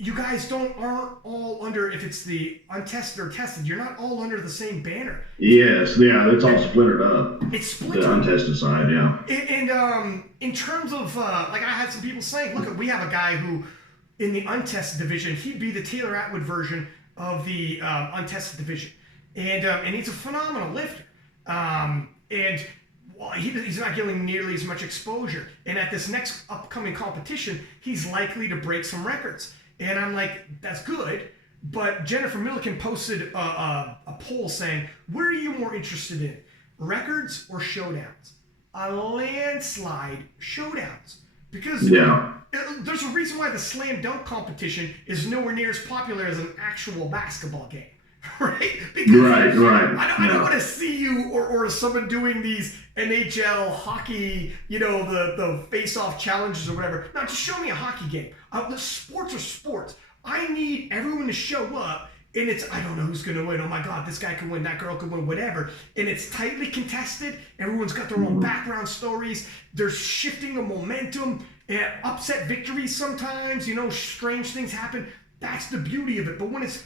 you guys aren't all under, if it's the untested or tested, you're not all under the same banner. Yes, yeah, it's all splintered up. It's split. The untested side, yeah. And in terms of, like I had some people saying, look, we have a guy who, in the untested division, he'd be the Taylor Atwood version of the untested division. And he's a phenomenal lifter. And well, he's not getting nearly as much exposure. And at this next upcoming competition, he's likely to break some records. And I'm like, that's good. But Jennifer Milliken posted a poll saying, what are you more interested in, records or showdowns? A landslide showdowns. Because there's a reason why the slam dunk competition is nowhere near as popular as an actual basketball game. Right? Because I don't want to see you or someone doing these NHL hockey, the face-off challenges or whatever. Now, just show me a hockey game. The sports are sports. I need everyone to show up, and I don't know who's going to win. Oh my God, this guy could win, that girl could win, whatever. And it's tightly contested. Everyone's got their own background stories. There's shifting of momentum, and upset victories sometimes. Strange things happen. That's the beauty of it. But when it's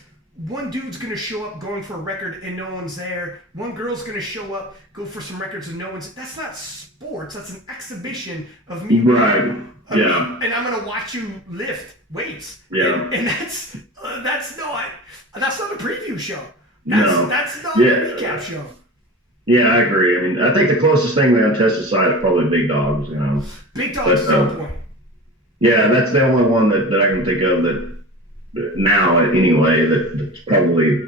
one dude's going to show up going for a record and no one's there. One girl's going to show up, go for some records and no one's... That's not sports. That's an exhibition of me. Right. Yeah. And I'm going to watch you lift weights. Yeah. And that's not a preview show. That's not a recap show. Yeah, I agree. I mean, I think the closest thing to the untested side is probably Big Dogs, Big Dogs is on point. Yeah, that's the only one that I can think of that now anyway that probably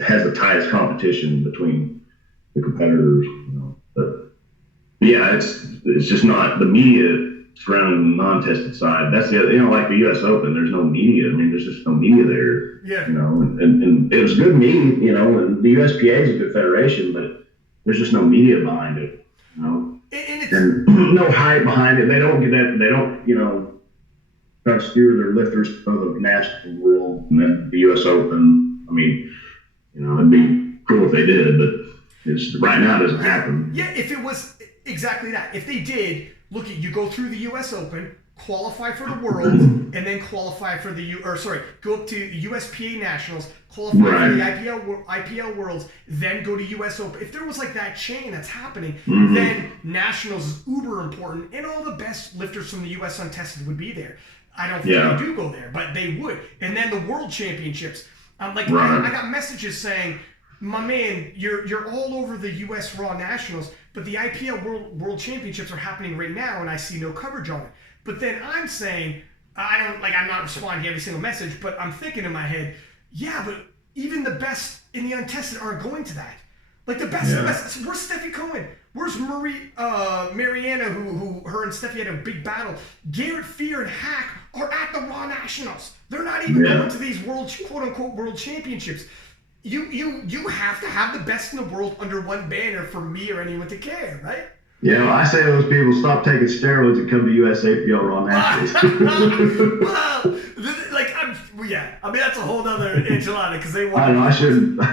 has the tightest competition between the competitors. But yeah, it's just not the media surrounding the non-tested side. That's the like the U.S. Open. There's no media. I mean, there's just no media there. Yeah. And it was good media. And the USPA is a good federation, but there's just no media behind it. And no hype behind it. They don't get that. They don't try to steer their lifters for the national world and then the U.S. Open. I mean, it'd be cool if they did, but right now it doesn't happen. Yeah, if it was exactly that. If they did, look, you go through the U.S. Open, qualify for the Worlds, and then qualify for go up to USPA Nationals, qualify for the IPL Worlds, then go to U.S. Open. If there was like that chain that's happening, then Nationals is uber important, and all the best lifters from the U.S. untested would be there. I don't think they do go there, but they would. And then the World Championships. I got messages saying, my man, you're all over the U.S. Raw Nationals, but the IPL World Championships are happening right now, and I see no coverage on it. But then I'm saying, I'm not responding to every single message, but I'm thinking in my head, yeah, but even the best in the untested aren't going to that. Like the best of the best. Where's Steffi Cohen? Where's Mariana, who her and Steffi had a big battle? Garrett Fear and Hack are at the Raw Nationals. They're not even going to these quote-unquote world championships. You have to have the best in the world under one banner for me or anyone to care, right? Yeah, I say those people stop taking steroids and come to USAPL Raw Nationals. Well, I mean that's a whole other enchilada because they want. I know I shouldn't. but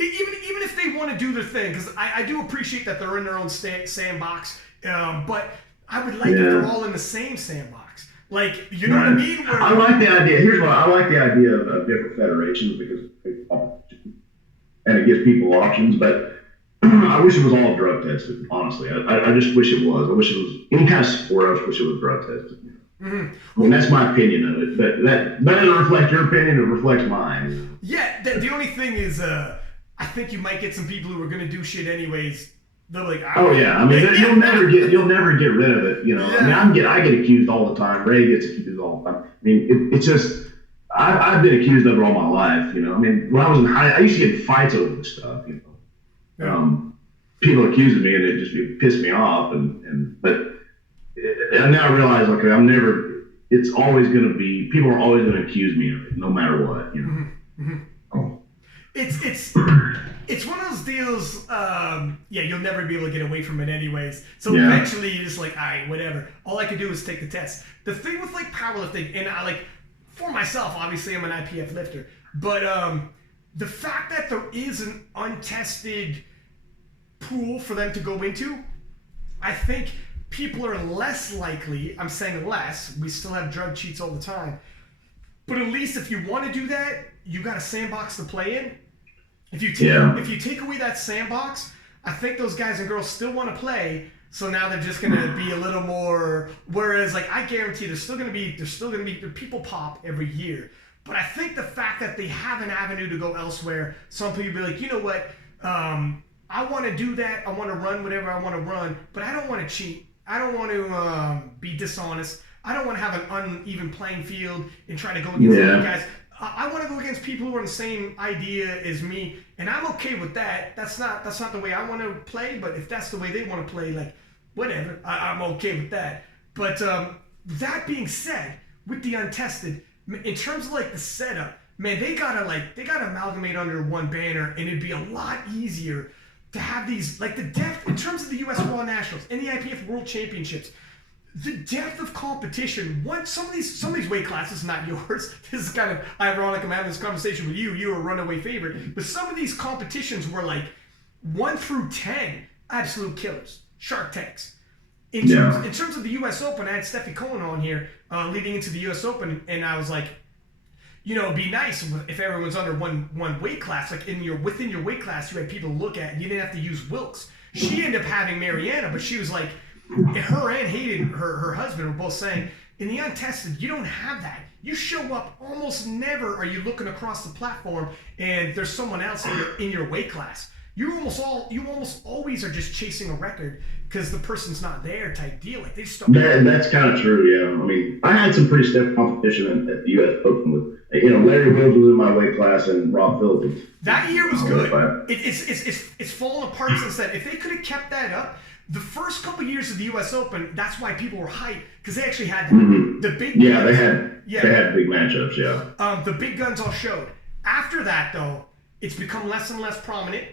even if they want to do their thing, because I do appreciate that they're in their own sandbox, but I would like if they're all in the same sandbox. Like, you know what I mean? I like the idea. Here's why I like the idea of different federations because and it gives people options, but. I wish it was all drug tested, honestly. I just wish it was. I wish it was any kind of sport. I just wish it was drug tested. I mean, that's my opinion of it. But that doesn't reflect your opinion. It reflects mine. Yeah. The only thing is, I think you might get some people who are going to do shit anyways. They're like, oh yeah. I mean, you'll never get rid of it. I mean, I get accused all the time. Ray gets accused all the time. I mean, it's just. I've been accused of it all my life. I mean, when I was in I used to get fights over this stuff. People accusing me and it just pissed me off but now I realize it's always going to be people are always going to accuse me of it no matter what It's one of those deals you'll never be able to get away from it anyways, so eventually you're just like, all right, whatever, all I can do is take the test. The thing with like powerlifting, and I like for myself, obviously I'm an IPF lifter, but the fact that there is an untested pool for them to go into, I think people are less likely, I'm saying less, we still have drug cheats all the time, But at least if you want to do that, you got a sandbox to play in. If you take away that sandbox, I think those guys and girls still want to play. So now they're just gonna be a little more. Whereas, like, I guarantee there's still gonna be people pop every year. But I think the fact that they have an avenue to go elsewhere, some people be like, you know what, I want to do that. I want to run whatever I want to run, but I don't want to cheat. I don't want to be dishonest. I don't want to have an uneven playing field and try to go against other guys. I want to go against people who are on the same idea as me, and I'm okay with that. That's not the way I want to play, but if that's the way they want to play, like, whatever, I'm okay with that. But that being said, with the untested, in terms of like the setup, man, they gotta amalgamate under one banner, and it'd be a lot easier to have these, like, the depth in terms of the U.S. Raw Nationals and the IPF World Championships. The depth of competition. Some of these weight classes, not yours. This is kind of ironic. I'm having this conversation with you. You're a runaway favorite. But some of these competitions were like 1 through 10, absolute killers, shark tanks. In terms of the U.S. Open, I had Steffi Cohen on here leading into the U.S. Open, and I was like, you know, it'd be nice if everyone's under one weight class. Like within your weight class, you had people to look at, and you didn't have to use Wilkes. She ended up having Mariana, but she was like, her and Hayden, her husband, were both saying, in the untested, you don't have that. You show up, almost never are you looking across the platform and there's someone else in your weight class. You almost always are just chasing a record because the person's not there type deal. Like, they just don't. That's kind of true, yeah. I mean, I had some pretty stiff competition at the U.S. Open with, you know, Larry Woods was in my weight class and Rob Phillips. That year was good. It's fallen apart since then. If they could have kept that up, the first couple years of the U.S. Open, that's why people were hyped, because they actually had the big guns. They had big matchups, yeah. The big guns all showed. After that, though, it's become less and less prominent,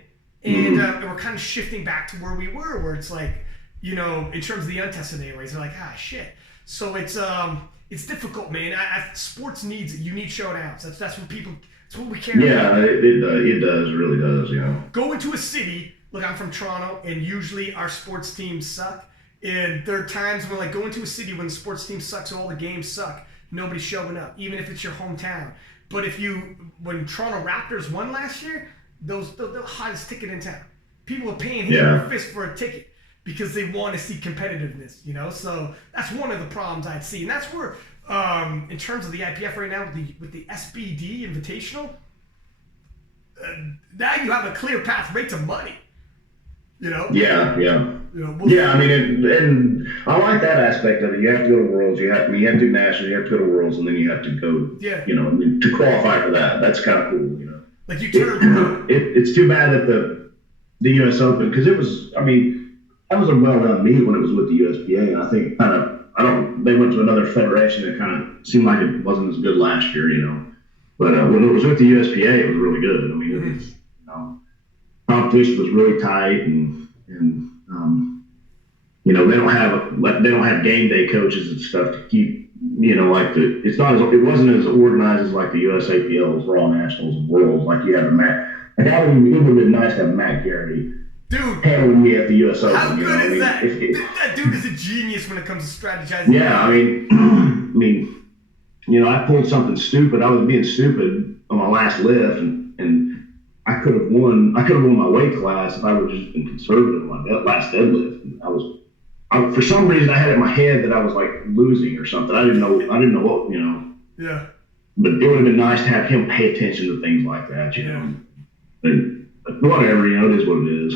and we're kind of shifting back to where we were, where it's like, you know, in terms of the untested anyways, they're like, shit. So it's difficult, man. Sports needs, you need showdowns. That's what people, that's what we care about. Yeah, it does, really does, you know. Go into a city. Look, I'm from Toronto, and usually our sports teams suck. And there are times when, like, go into a city when the sports team sucks, all the games suck. Nobody's showing up, even if it's your hometown. But when Toronto Raptors won last year, those the hottest ticket in town. People are paying hand over fist for a ticket because they want to see competitiveness, you know. So that's one of the problems I'd see, and that's where, in terms of the IPF right now, with the SBD Invitational, now you have a clear path right to money. You know? Yeah. You know, I mean, and I like that aspect of it. You have to go to Worlds, you have to do Nationals, you have to go to Worlds, and then you have to go, you know, to qualify for that. That's kind of cool, you know. Like, you turn it's too bad that the U.S. Open, because it was, I mean, that was a well-done meet when it was with the USPA, and I think they went to another federation that kind of seemed like it wasn't as good last year, you know. But when it was with the USPA, it was really good. I mean, it was, you know, competition was really tight, and you know, they don't have game day coaches and stuff to keep, you know, like it wasn't as organized as like the USAPLs, Raw Nationals, and Worlds. Like, you have a Matt. Like, it would have been nice to have Matt Gary, dude, handling me at the U.S. Open. How good is that? That dude is a genius when it comes to strategizing. Yeah, I mean, you know, I pulled something stupid. I was being stupid on my last lift, and I could have won my weight class if I would have just been conservative on my last deadlift. And for some reason, I had it in my head that I was like losing or something. I didn't know what, you know. Yeah. But it would have been nice to have him pay attention to things like that, you know. But whatever, you know, it is what it is.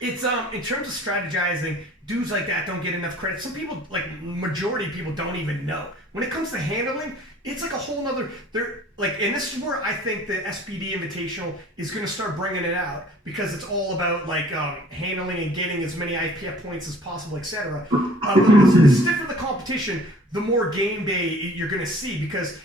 It's in terms of strategizing, dudes like that don't get enough credit. Some people, like majority of people, don't even know. When it comes to handling, it's like a whole nother. And this is where I think the SBD Invitational is going to start bringing it out, because it's all about like handling and getting as many IPF points as possible, etc. The stiffer the competition, the more game day you're going to see, because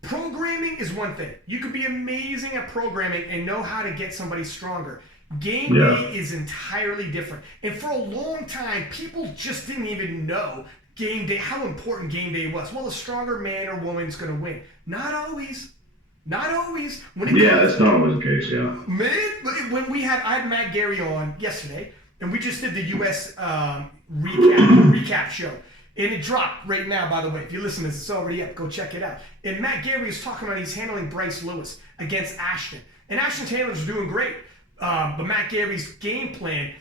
programming is one thing. You could be amazing at programming and know how to get somebody stronger. Game day is entirely different. And for a long time, people just didn't even know game day, how important game day was. Well, a stronger man or woman's going to win. Not always. Not always. That's not always the case, Man, I had Matt Gary on yesterday, and we just did the U.S. recap show. And it dropped right now, by the way. If you listen to this, it's already up. Go check it out. And Matt Gary is talking about he's handling Bryce Lewis against Ashton. And Ashton Taylor's doing great. But Matt Gary's game plan,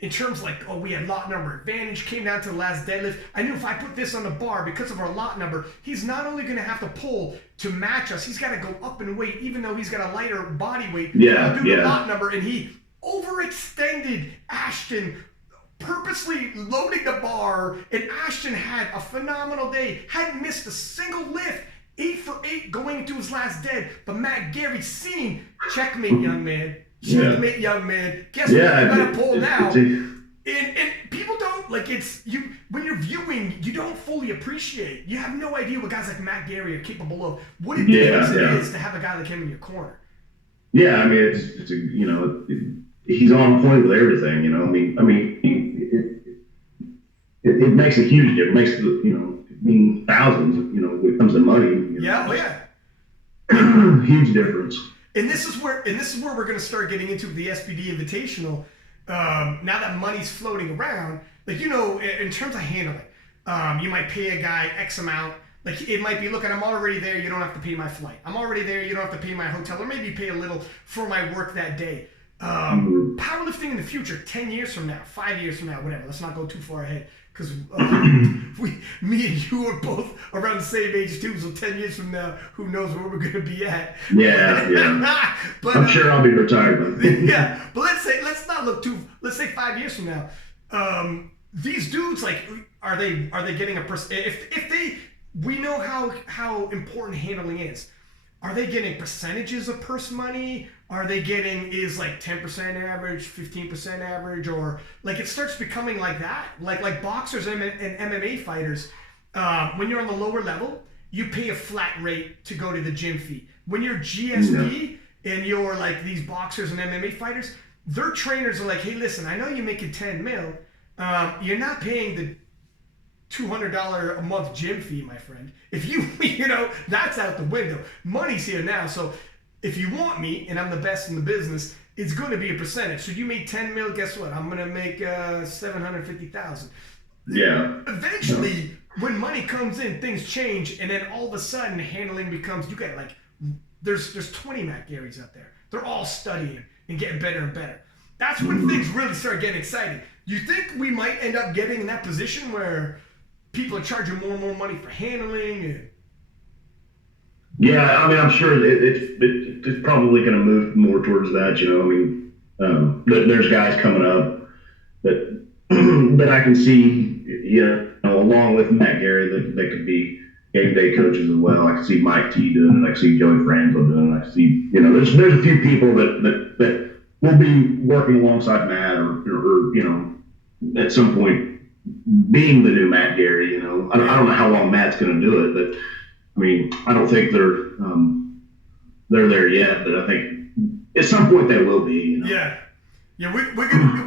in terms of like, oh, we had lot number advantage, came down to the last deadlift. I knew if I put this on the bar, because of our lot number, he's not only going to have to pull to match us, he's got to go up in weight, even though he's got a lighter body weight. Yeah, do the lot number, and he overextended Ashton, purposely loading the bar, and Ashton had a phenomenal day, hadn't missed a single lift, 8 for 8 going into his last dead. But Matt Gary seen, checkmate, young man. Checkmate, young man. Guess what? You gotta pull now. And people don't, like, it's, you, when you're viewing, you don't fully appreciate. You have no idea what guys like Matt Gary are capable of. What it is to have a guy like him in your corner. Yeah, I mean, it's a, you know, he's on point with everything, you know. I mean, it makes a huge difference. It makes the, you know, thousands, you know, when it comes to money. You know, huge difference. And this is where we're going to start getting into the SBD Invitational. Now that money's floating around, like, you know, in terms of handling, you might pay a guy X amount. Like, it might be, look, I'm already there, you don't have to pay my flight. I'm already there, you don't have to pay my hotel, or maybe pay a little for my work that day. Powerlifting in the future, 10 years from now, 5 years from now, whatever. Let's not go too far ahead, because me and you are both around the same age too. So 10 years from now, who knows where we're going to be at? Yeah. But I'm sure I'll be retired. Yeah, but let's not look too. Let's say 5 years from now, these dudes, like, are they getting a if they, we know how important handling is. Are they getting percentages of purse money? Are they getting, is like 10% average, 15% average, or like it starts becoming like that? Like boxers and MMA fighters, when you're on the lower level, you pay a flat rate to go to the gym fee. When you're GSP and you're like these boxers and MMA fighters, their trainers are like, hey, listen, I know you're making 10 mil. You're not paying the $200 a month gym fee, my friend. If you know, that's out the window. Money's here now. So if you want me, and I'm the best in the business, it's going to be a percentage. So you made 10 mil, guess what? I'm going to make 750,000. Yeah. Eventually, when money comes in, things change, and then all of a sudden, handling becomes, you got like, there's 20 Matt Garys out there. They're all studying and getting better and better. That's when things really start getting exciting. You think we might end up getting in that position where people are charging more and more money for handling? And... Yeah, I mean, I'm sure it's probably going to move more towards that. You know, I mean, there's guys coming up that I can see, you know, along with Matt Gary, that could be game day coaches as well. I can see Mike T doing it. I can see Joey Franzo doing it. I can see, you know, there's a few people that will be working alongside Matt or you know, at some point being the new Matt Gary. You know, I don't know how long Matt's going to do it, but I mean, I don't think they're there yet, but I think at some point they will be. You know? Yeah, we're gonna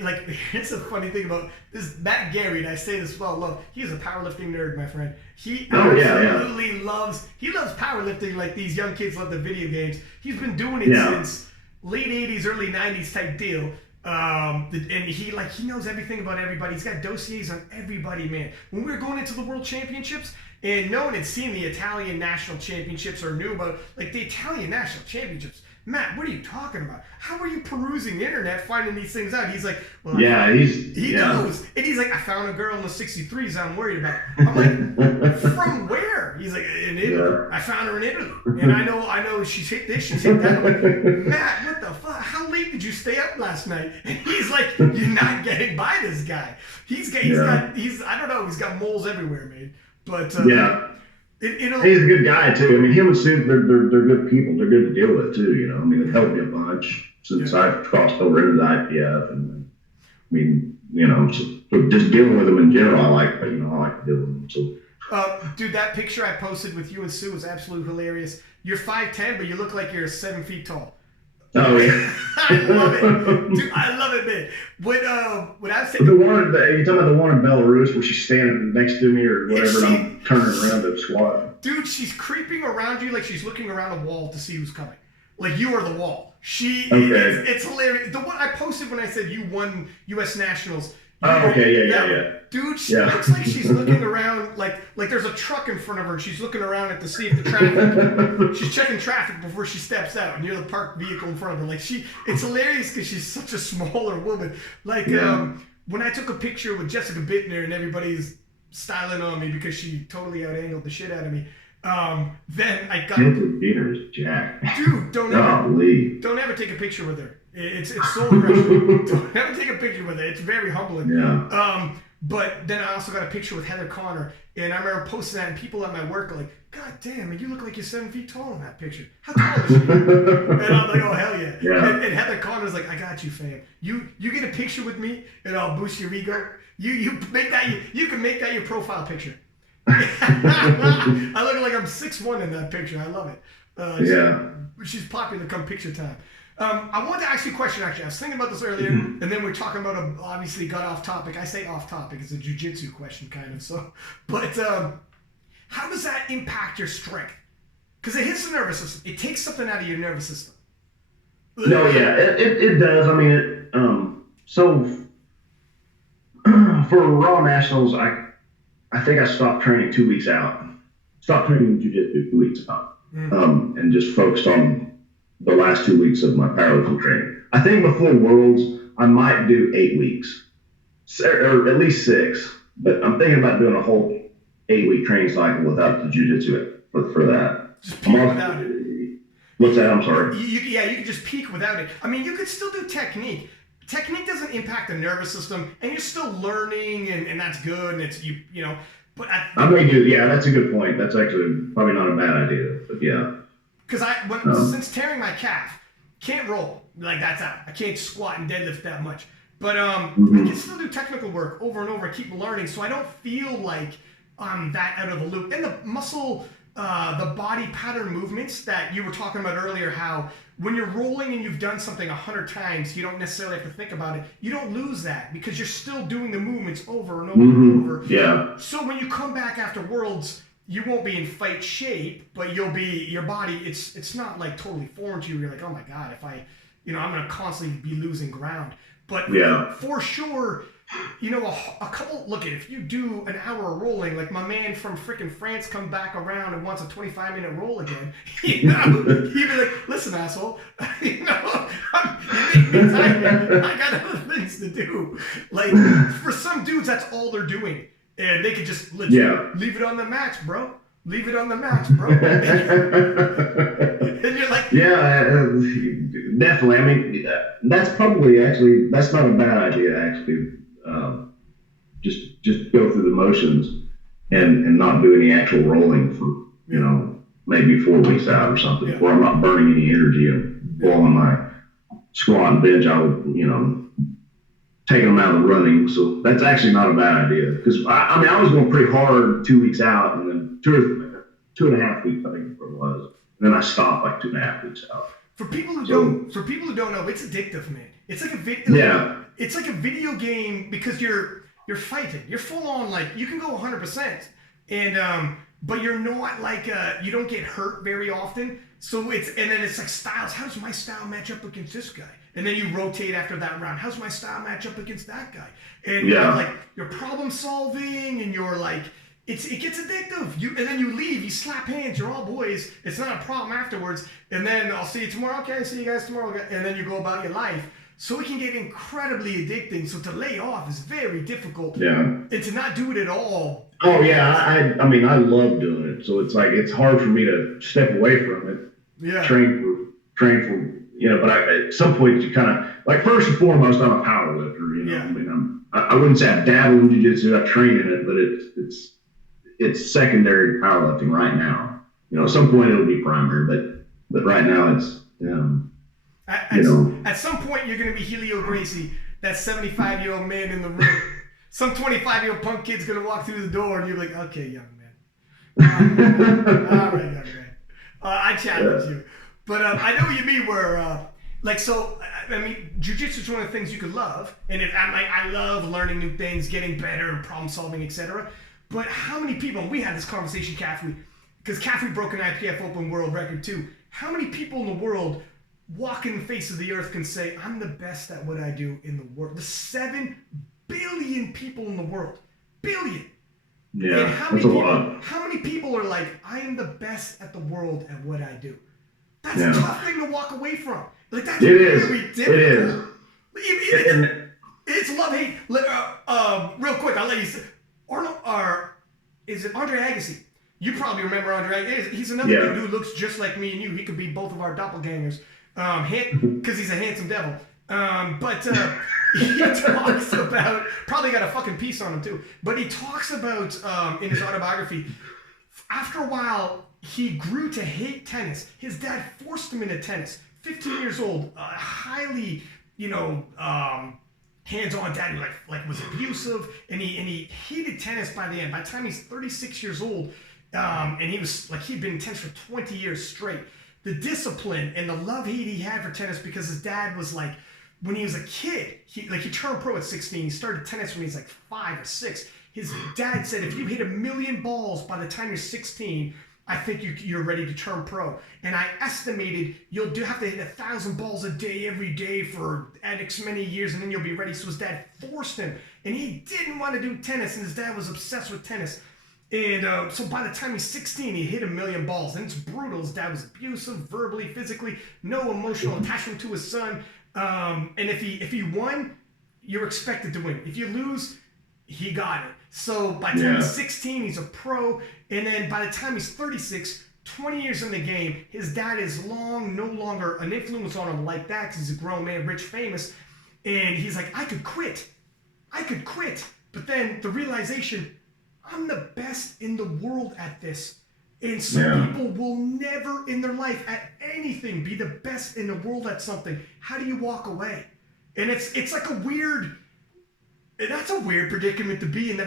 like, it's a funny thing about this Matt Gary, and I say this well love. He's a powerlifting nerd, my friend. He absolutely loves powerlifting like these young kids love the video games. He's been doing it since late 80s, early 90s type deal. And he knows everything about everybody. He's got dossiers on everybody, man. When we were going into the World Championships, and no one had seen the Italian National Championships or knew about, like, the Italian National Championships. Matt, what are you talking about? How are you perusing the internet finding these things out? He's like, well, he knows. And he's like, I found a girl in the 63s I'm worried about. I'm like, from where? He's like, in Italy. Yeah. I found her in Italy. And I know she's hit this, she's hit that. I'm like, Matt, what the fuck? How late did you stay up last night? And he's like, you're not getting by this guy. He's got I don't know, he's got moles everywhere, man. But he's a good guy too. I mean, him and Sue, they're good people. They're good to deal with too. You know, I mean, it helped me a bunch since I've crossed over into the IPF, and I mean, you know, so just dealing with them in general, I like to deal with them. So, dude, that picture I posted with you and Sue was absolutely hilarious. You're 5'10", but you look like you're 7 feet tall. Oh yeah, I love it, dude. I love it, man. When I was saying you talking about the one in Belarus where she's standing next to me or whatever, and I'm turning around to squat. Dude, she's creeping around you like she's looking around a wall to see who's coming. Like you are the wall. It's hilarious. The one I posted when I said you won U.S. Nationals. Oh, okay, yeah. Dude, she looks like she's looking around, like there's a truck in front of her, and she's looking around at to see if the traffic, she's checking traffic before she steps out, and you're the parked vehicle in front of her. Like, it's hilarious because she's such a smaller woman. Like, when I took a picture with Jessica Bittner and everybody's styling on me because she totally out-angled the shit out of me, then I got... Jessica Bittner is jacked. Dude, don't ever take a picture with her. It's soul crushing. Don't ever take a picture with her. It's very humbling. Yeah. But then I also got a picture with Heather Connor, and I remember posting that, and people at my work are like, God damn, man, you look like you're 7 feet tall in that picture. How tall is she? And I'm like, oh, hell yeah. And Heather Connor's like, I got you, fam. You get a picture with me, and I'll boost your ego. You can make that your profile picture. I look like I'm 6'1" in that picture. I love it. She's popular come picture time. I wanted to ask you a question, actually. I was thinking about this earlier, and then we're talking about, obviously got off topic. I say off topic. It's a jiu-jitsu question, kind of. So, but how does that impact your strength? Because it hits the nervous system. It takes something out of your nervous system. No, yeah, it does. I mean, so for Raw Nationals, I think I stopped training 2 weeks out. Stopped training jiu-jitsu 2 weeks out, and just focused on the last 2 weeks of my powerlifting training. I think before Worlds, I might do 8 weeks, or at least 6. But I'm thinking about doing a whole 8-week training cycle without the jiu-jitsu for that. Just peak without it. What's that? I'm sorry. You could just peak without it. I mean, you could still do technique. Technique doesn't impact the nervous system, and you're still learning, and that's good, and it's, you know. But I may do, yeah, that's a good point. That's actually probably not a bad idea, but yeah. Because since tearing my calf, can't roll. Like, that's out. I can't squat and deadlift that much. But I can still do technical work over and over, keep learning, so I don't feel like I'm that out of the loop. And the muscle, the body pattern movements that you were talking about earlier, how when you're rolling and you've done something 100 times, you don't necessarily have to think about it. You don't lose that because you're still doing the movements over and over and over. Yeah. So when you come back after Worlds, you won't be in fight shape, but you'll be, your body, it's not like totally foreign to you. You're like, oh my God, if I, I'm going to constantly be losing ground. But for sure, a couple, look at, if you do an hour of rolling, like my man from freaking France come back around and wants a 25-minute roll again, he'd be like, listen, asshole, you make me tired. I got other things to do. Like, for some dudes, that's all they're doing. And they could just leave it on the match, bro. Leave it on the match, bro. And you're like... Yeah, definitely. I mean, that's probably actually, that's not a bad idea, actually. Just go through the motions and not do any actual rolling for, maybe 4 weeks out or something, where I'm not burning any energy and blowing my squat and bench. I would, taking them out of the running. So that's actually not a bad idea. Because I was going pretty hard 2 weeks out, and then 2.5 weeks, I think it was. And then I stopped like 2.5 weeks out. For people who don't know, it's addictive, man. It's like a video. It's like a video game because you're fighting. You're full on, like, you can go 100%, and but you're not like you don't get hurt very often. So then it's like styles. How does my style match up against this guy? And then you rotate after that round. How's my style match up against that guy? And you're problem solving, and you're like, it gets addictive. And then you leave, you slap hands, you're all boys. It's not a problem afterwards. And then I'll see you tomorrow. Okay, see you guys tomorrow. And then you go about your life. So it can get incredibly addicting. So to lay off is very difficult. Yeah. And to not do it at all. Oh yeah, I mean I love doing it. So it's like it's hard for me to step away from it. Yeah. Train for. But at some point you kind of, like, first and foremost, I'm a power lifter, I mean, I wouldn't say I dabble in jiu-jitsu, I train in it, but it's secondary to powerlifting right now. At some point it'll be primary, but right now it's, At some point you're going to be Helio Gracie, that 75-year-old man in the room. Some 25-year-old punk kid's going to walk through the door and you're like, okay, young man. All right, young man. I challenge you. But I know what you mean where, I mean, jiu-jitsu is one of the things you could love. And I love learning new things, getting better, and problem solving, etc. But how many people, and we had this conversation, Caffrey, because Caffrey broke an IPF Open world record too. How many people in the world walking the face of the earth can say, I'm the best at what I do in the world? The 7 billion people in the world. Billion. Yeah, that's a lot. How many people are like, I am the best at the world at what I do? That's a tough thing to walk away from. Like, that's very difficult. It is. It's love-hate. Real quick, I'll let you say, is it Andre Agassi? You probably remember Andre Agassi. He's another dude who looks just like me and you. He could be both of our doppelgangers, because he's a handsome devil. But he talks about, probably got a fucking piece on him too, but he talks about, in his autobiography, after a while, he grew to hate tennis. His dad forced him into tennis. 15 years old, highly, hands-on dad who like was abusive, and he hated tennis by the end. By the time he's 36 years old, and he'd been in tennis for 20 years straight. The discipline and the love hate he had for tennis, because his dad was like, when he was a kid, he turned pro at 16. He started tennis when he was like 5 or 6. His dad said, if you hit 1 million balls by the time you're 16, I think you're ready to turn pro. And I estimated you'll have to hit 1,000 balls a day every day for X many years, and then you'll be ready. So his dad forced him, and he didn't want to do tennis, and his dad was obsessed with tennis. And so by the time he's 16, he hit 1 million balls, and it's brutal. His dad was abusive, verbally, physically, no emotional attachment to his son. And if he won, you're expected to win. If you lose, he got it. So by the time he's 16, he's a pro. And then by the time he's 36, 20 years in the game, his dad is no longer an influence on him like that, because he's a grown man, rich, famous. And he's like, I could quit. But then the realization, I'm the best in the world at this. And some people will never in their life at anything be the best in the world at something. How do you walk away? And it's like that's a weird predicament to be in.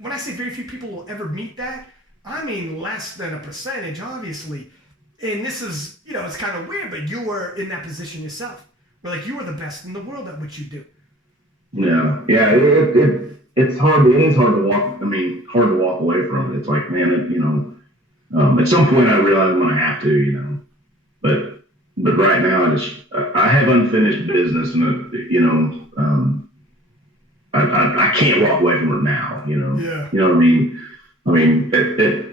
When I say very few people will ever meet that, I mean less than a percentage, obviously. And this is, it's kind of weird, but you were in that position yourself, where like you were the best in the world at what you do. Yeah. It's hard. It is hard to walk. Hard to walk away from it. It's like, man, at some point I realize I'm gonna have to, but right now I have unfinished business, and I can't walk away from it now. You know what I mean?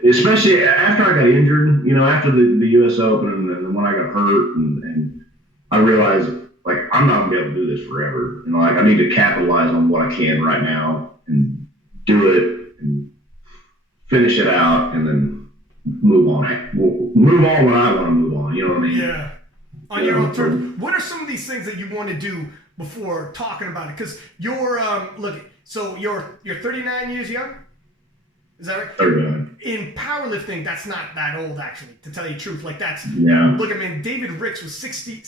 Especially after I got injured, after the U.S. Open and when I got hurt, and I realized like I'm not gonna be able to do this forever. I need to capitalize on what I can right now and do it and finish it out, and then move on when I want to move on. You know what I mean? Yeah. On your own terms. What are some of these things that you want to do before talking about it? Because you're so you're 39 years young. Is that right? 39. In powerlifting, that's not that old, actually, to tell you the truth. Like, that's... Yeah. Look, David Ricks was 60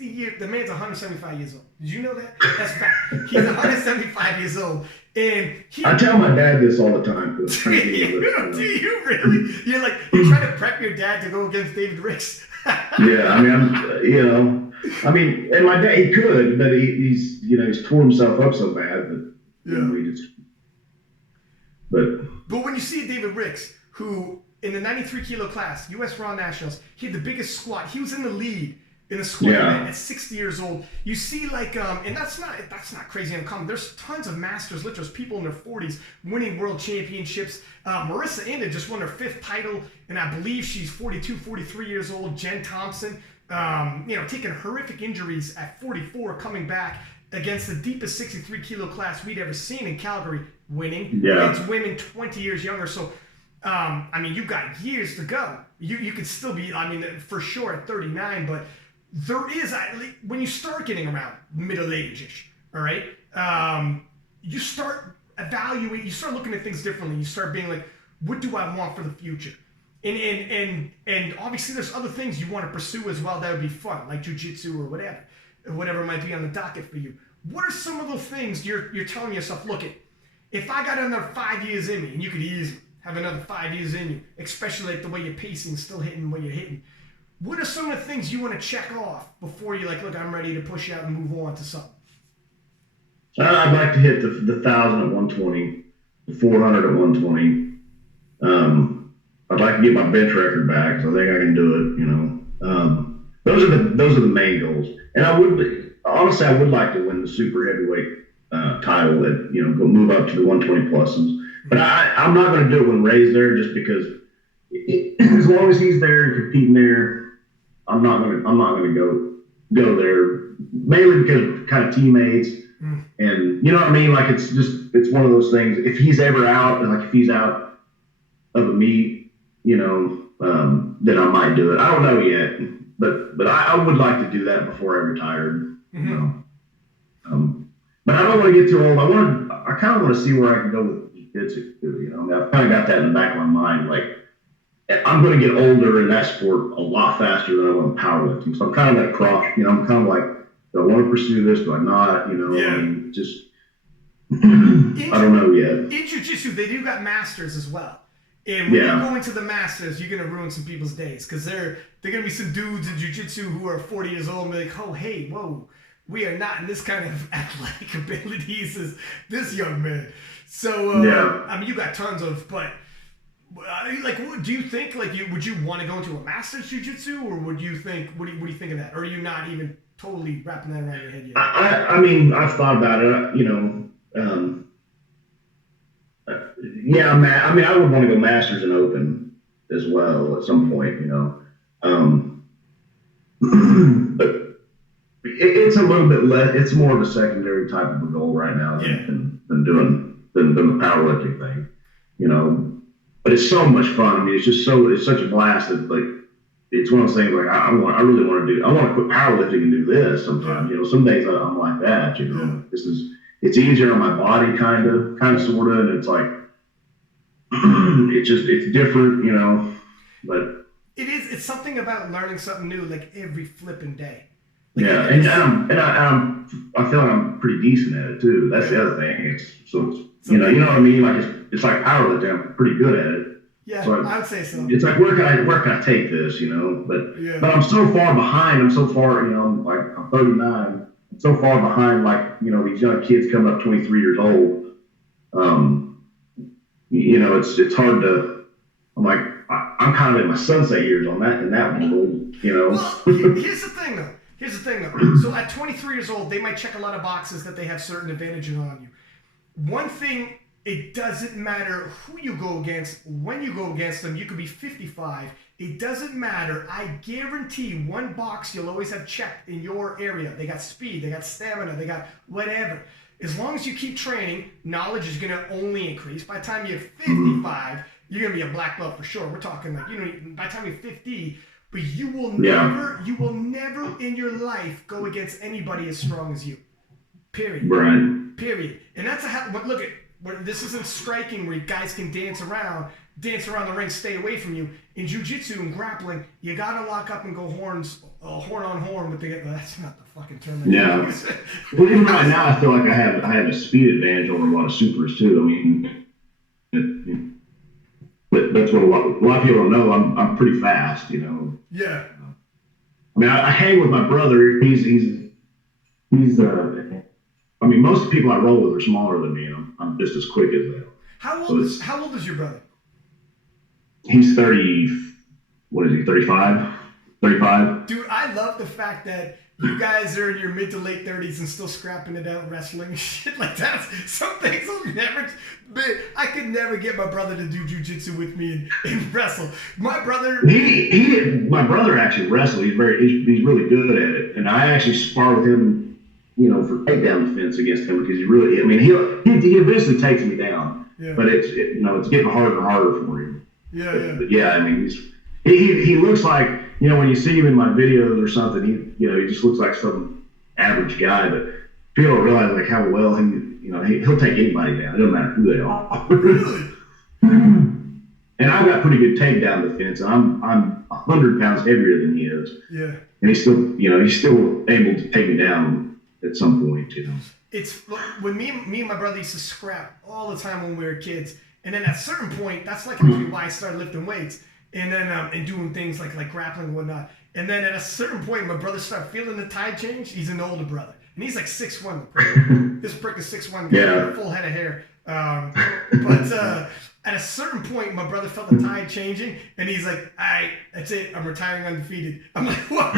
years... The man's 175 years old. Did you know that? That's fact. He's 175 years old. And I tell my dad this all the time. Do you really? You're trying to prep your dad to go against David Ricks. Yeah, and my dad, he could, but he's tore himself up so bad that, But when you see David Ricks, who in the 93 kilo class, U.S. Raw Nationals, he had the biggest squat. He was in the lead in the squat event at 60 years old. You see, and that's not crazy uncommon. There's tons of masters lifters, people in their 40s winning world championships. Marissa Inda just won her 5th title, and I believe she's 42, 43 years old. Jen Thompson, taking horrific injuries at 44, coming back against the deepest 63 kilo class we'd ever seen in Calgary, winning against women 20 years younger. So, you've got years to go. You could still be, for sure at 39, but there is, when you start getting around middle age-ish, all right, you start evaluating, you start looking at things differently. You start being like, what do I want for the future? And obviously there's other things you want to pursue as well that would be fun, like jiu-jitsu or whatever might be on the docket for you. What are some of those things you're telling yourself, look, if I got another 5 years in me, and you could easily have another 5 years in you, especially like the way you're pacing, still hitting what you're hitting, what are some of the things you want to check off before you're like, look, I'm ready to push out and move on to something? I'd like to hit the 1,000 at 120, the 400 at 120. I'd like to get my bench record back, so I think I can do it. Those are the main goals. And I would like to win the super heavyweight title and, go move up to the 120 pluses. But I'm not going to do it when Ray's there, just because as long as he's there and competing there, I'm not going to go there, mainly because of kind of teammates. And you know what I mean? Like, it's one of those things. If he's ever out, and like if he's out of a meet, then I might do it. I don't know yet, but I would like to do that before I retired. But I don't want to get too old. I kind of want to see where I can go with jiu-jitsu too. I've kind of got that in the back of my mind. Like, I'm going to get older in that sport a lot faster than I want powerlifting. So I'm kind of like cross. I'm kind of like, do I want to pursue this? Do I not? Just I don't know yet. In jiu-jitsu, they do got masters as well. And when you're going to the masters, you're going to ruin some people's days, because they're going to be some dudes in jiu-jitsu who are 40 years old and be like, oh, hey, whoa, we are not in this kind of athletic abilities as this young man. So, I mean, you got tons of, but like, do you think, like, would you want to go into a master's jiu-jitsu, or would you think, what do you think of that? Or are you not even totally wrapping that around your head yet? I mean, I've thought about it, I would want to go masters and open as well at some point, but it's a little bit less. It's more of a secondary type of a goal right now than the powerlifting thing, But it's so much fun. I mean, it's such a blast that, like, it's one of those things, like, I really want to do. I want to quit powerlifting and do this sometimes. Some days I'm like that. It's easier on my body, kind of, sort of, and it's like. It's different, but it's something about learning something new, like, every flipping day. Like, and I feel like I'm pretty decent at it too. That's the other thing. You know what I mean? Like, it's like powerlifting. I'm pretty good at it. Yeah, so I would say so. It's like, where can I take this? But I'm so far behind. I'm so far. I'm 39. I'm so far behind. Like, these young kids coming up 23 years old. It's hard to. I'm like, I'm kind of in my sunset years in that one. Well, here's the thing though. So at 23 years old, they might check a lot of boxes that they have certain advantages on you. One thing, it doesn't matter who you go against, when you go against them. You could be 55. It doesn't matter. I guarantee one box you'll always have checked in your area. They got speed, they got stamina, they got whatever. As long as you keep training, knowledge is going to only increase. By the time you're 55, you're going to be a black belt for sure. We're talking like, by the time you're 50, but you will never in your life go against anybody as strong as you. Period. Right. Period. And that's but look at, this isn't striking where guys can dance around the ring, stay away from you. In jiu-jitsu and grappling, you got to lock up and go horn on horn with that's not the fucking term. Yeah. Well, even right now, I feel like I have a speed advantage over a lot of supers too. I mean, but that's what a lot of people don't know. I'm pretty fast, Yeah. I mean, I hang with my brother. He's I mean, most of the people I roll with are smaller than me, and I'm just as quick as them. How old is your brother? He's 30. What is he? 35. 35. Dude, I love the fact that you guys are in your mid to late 30s and still scrapping it out, wrestling, shit like that. Some things I could never get my brother to do jiu-jitsu with me and wrestle. My brother, my brother actually wrestles. He's really good at it, and I actually spar with him, for takedown defense against him, because he eventually takes me down. Yeah. But it's getting harder and harder for him. Yeah. But I mean, he looks like, when you see him in my videos or something, he just looks like some average guy, but people don't realize like how well he'll take anybody down. It doesn't matter who they are. Really? And I've got pretty good takedown defense, and I'm 100 pounds heavier than he is. Yeah. And he's still able to take me down at some point, It's when me and my brother used to scrap all the time when we were kids, and then at a certain point, that's like actually why I started lifting weights. And then and doing things like grappling and whatnot. And then at a certain point, my brother started feeling the tide change. He's an older brother, and he's like 6'1". This prick is 6'1", got a full head of hair. But at a certain point, my brother felt the tide changing, and he's like, "That's it. I'm retiring undefeated." I'm like, "What?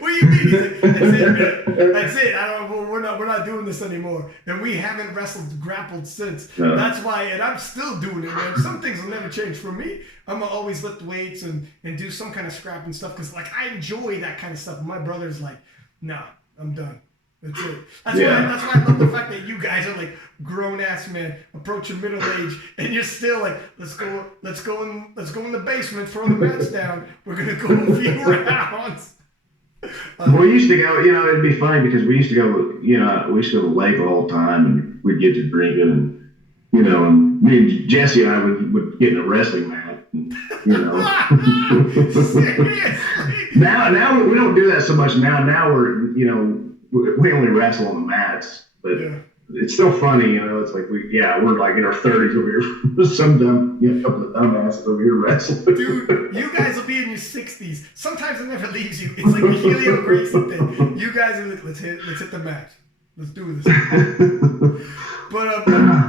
What do you mean?" like, that's it, man. That's it. We're not doing this anymore. And we haven't grappled since. No. That's why, and I'm still doing it, man. Some things will never change for me. I'm gonna always lift weights and do some kind of scrapping stuff because like I enjoy that kind of stuff. My brother's like, nah, I'm done. That's it. That's why I love the fact that you guys are like grown ass men approaching middle age, and you're still like, let's go in the basement, throw the mats down. We're gonna go a few rounds. We used to go. It'd be funny because we used to go. We used to go to the lake all the time, and we'd get to drinking, and me and Jesse and I would get in a wrestling match. Now we don't do that so much. Now we're we only wrestle on the mats, but it's still funny, It's like we're like in our 30s over here. Some couple of dumbasses over here wrestling. Dude, you guys will be in your 60s. Sometimes it never leaves you. It's like a Helio Gracie thing. You guys are like, let's hit the match. Let's do this. But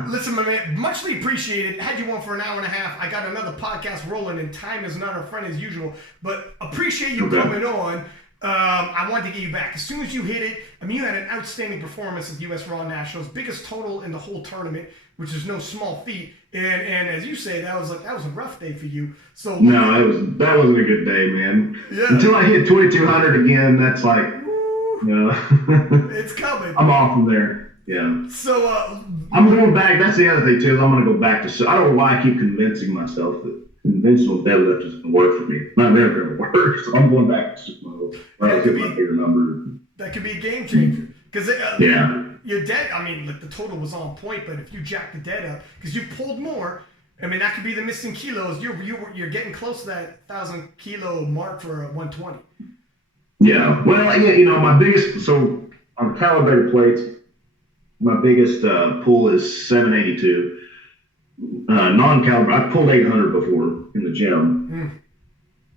listen, my man, muchly appreciated. Had you on for an hour and a half. I got another podcast rolling, and time is not our friend as usual. But appreciate you coming on. I wanted to get you back. As soon as you hit it, you had an outstanding performance at the U.S. Raw Nationals, biggest total in the whole tournament, which is no small feat. And as you say, that was a rough day for you. So no, that wasn't a good day, man. Yeah. Until I hit 2,200 again, that's like, it's coming. I'm off from there. Yeah. So I'm going back. That's the other thing too. Is I'm going to go back to. I don't know why I keep convincing myself that conventional deadlift is going to work for me. Not never going to work. So I'm going back to sumo. Right, get my bigger number. That could be a game changer. Because your dead. The total was on point, but if you jack the dead up, because you pulled more. That could be the missing kilos. You're getting close to that 1,000 kilo mark for a 120. Yeah. Well, my biggest. So on calibrated plates, my biggest pull is 782. Non-calibrated, I pulled 800 before in the gym.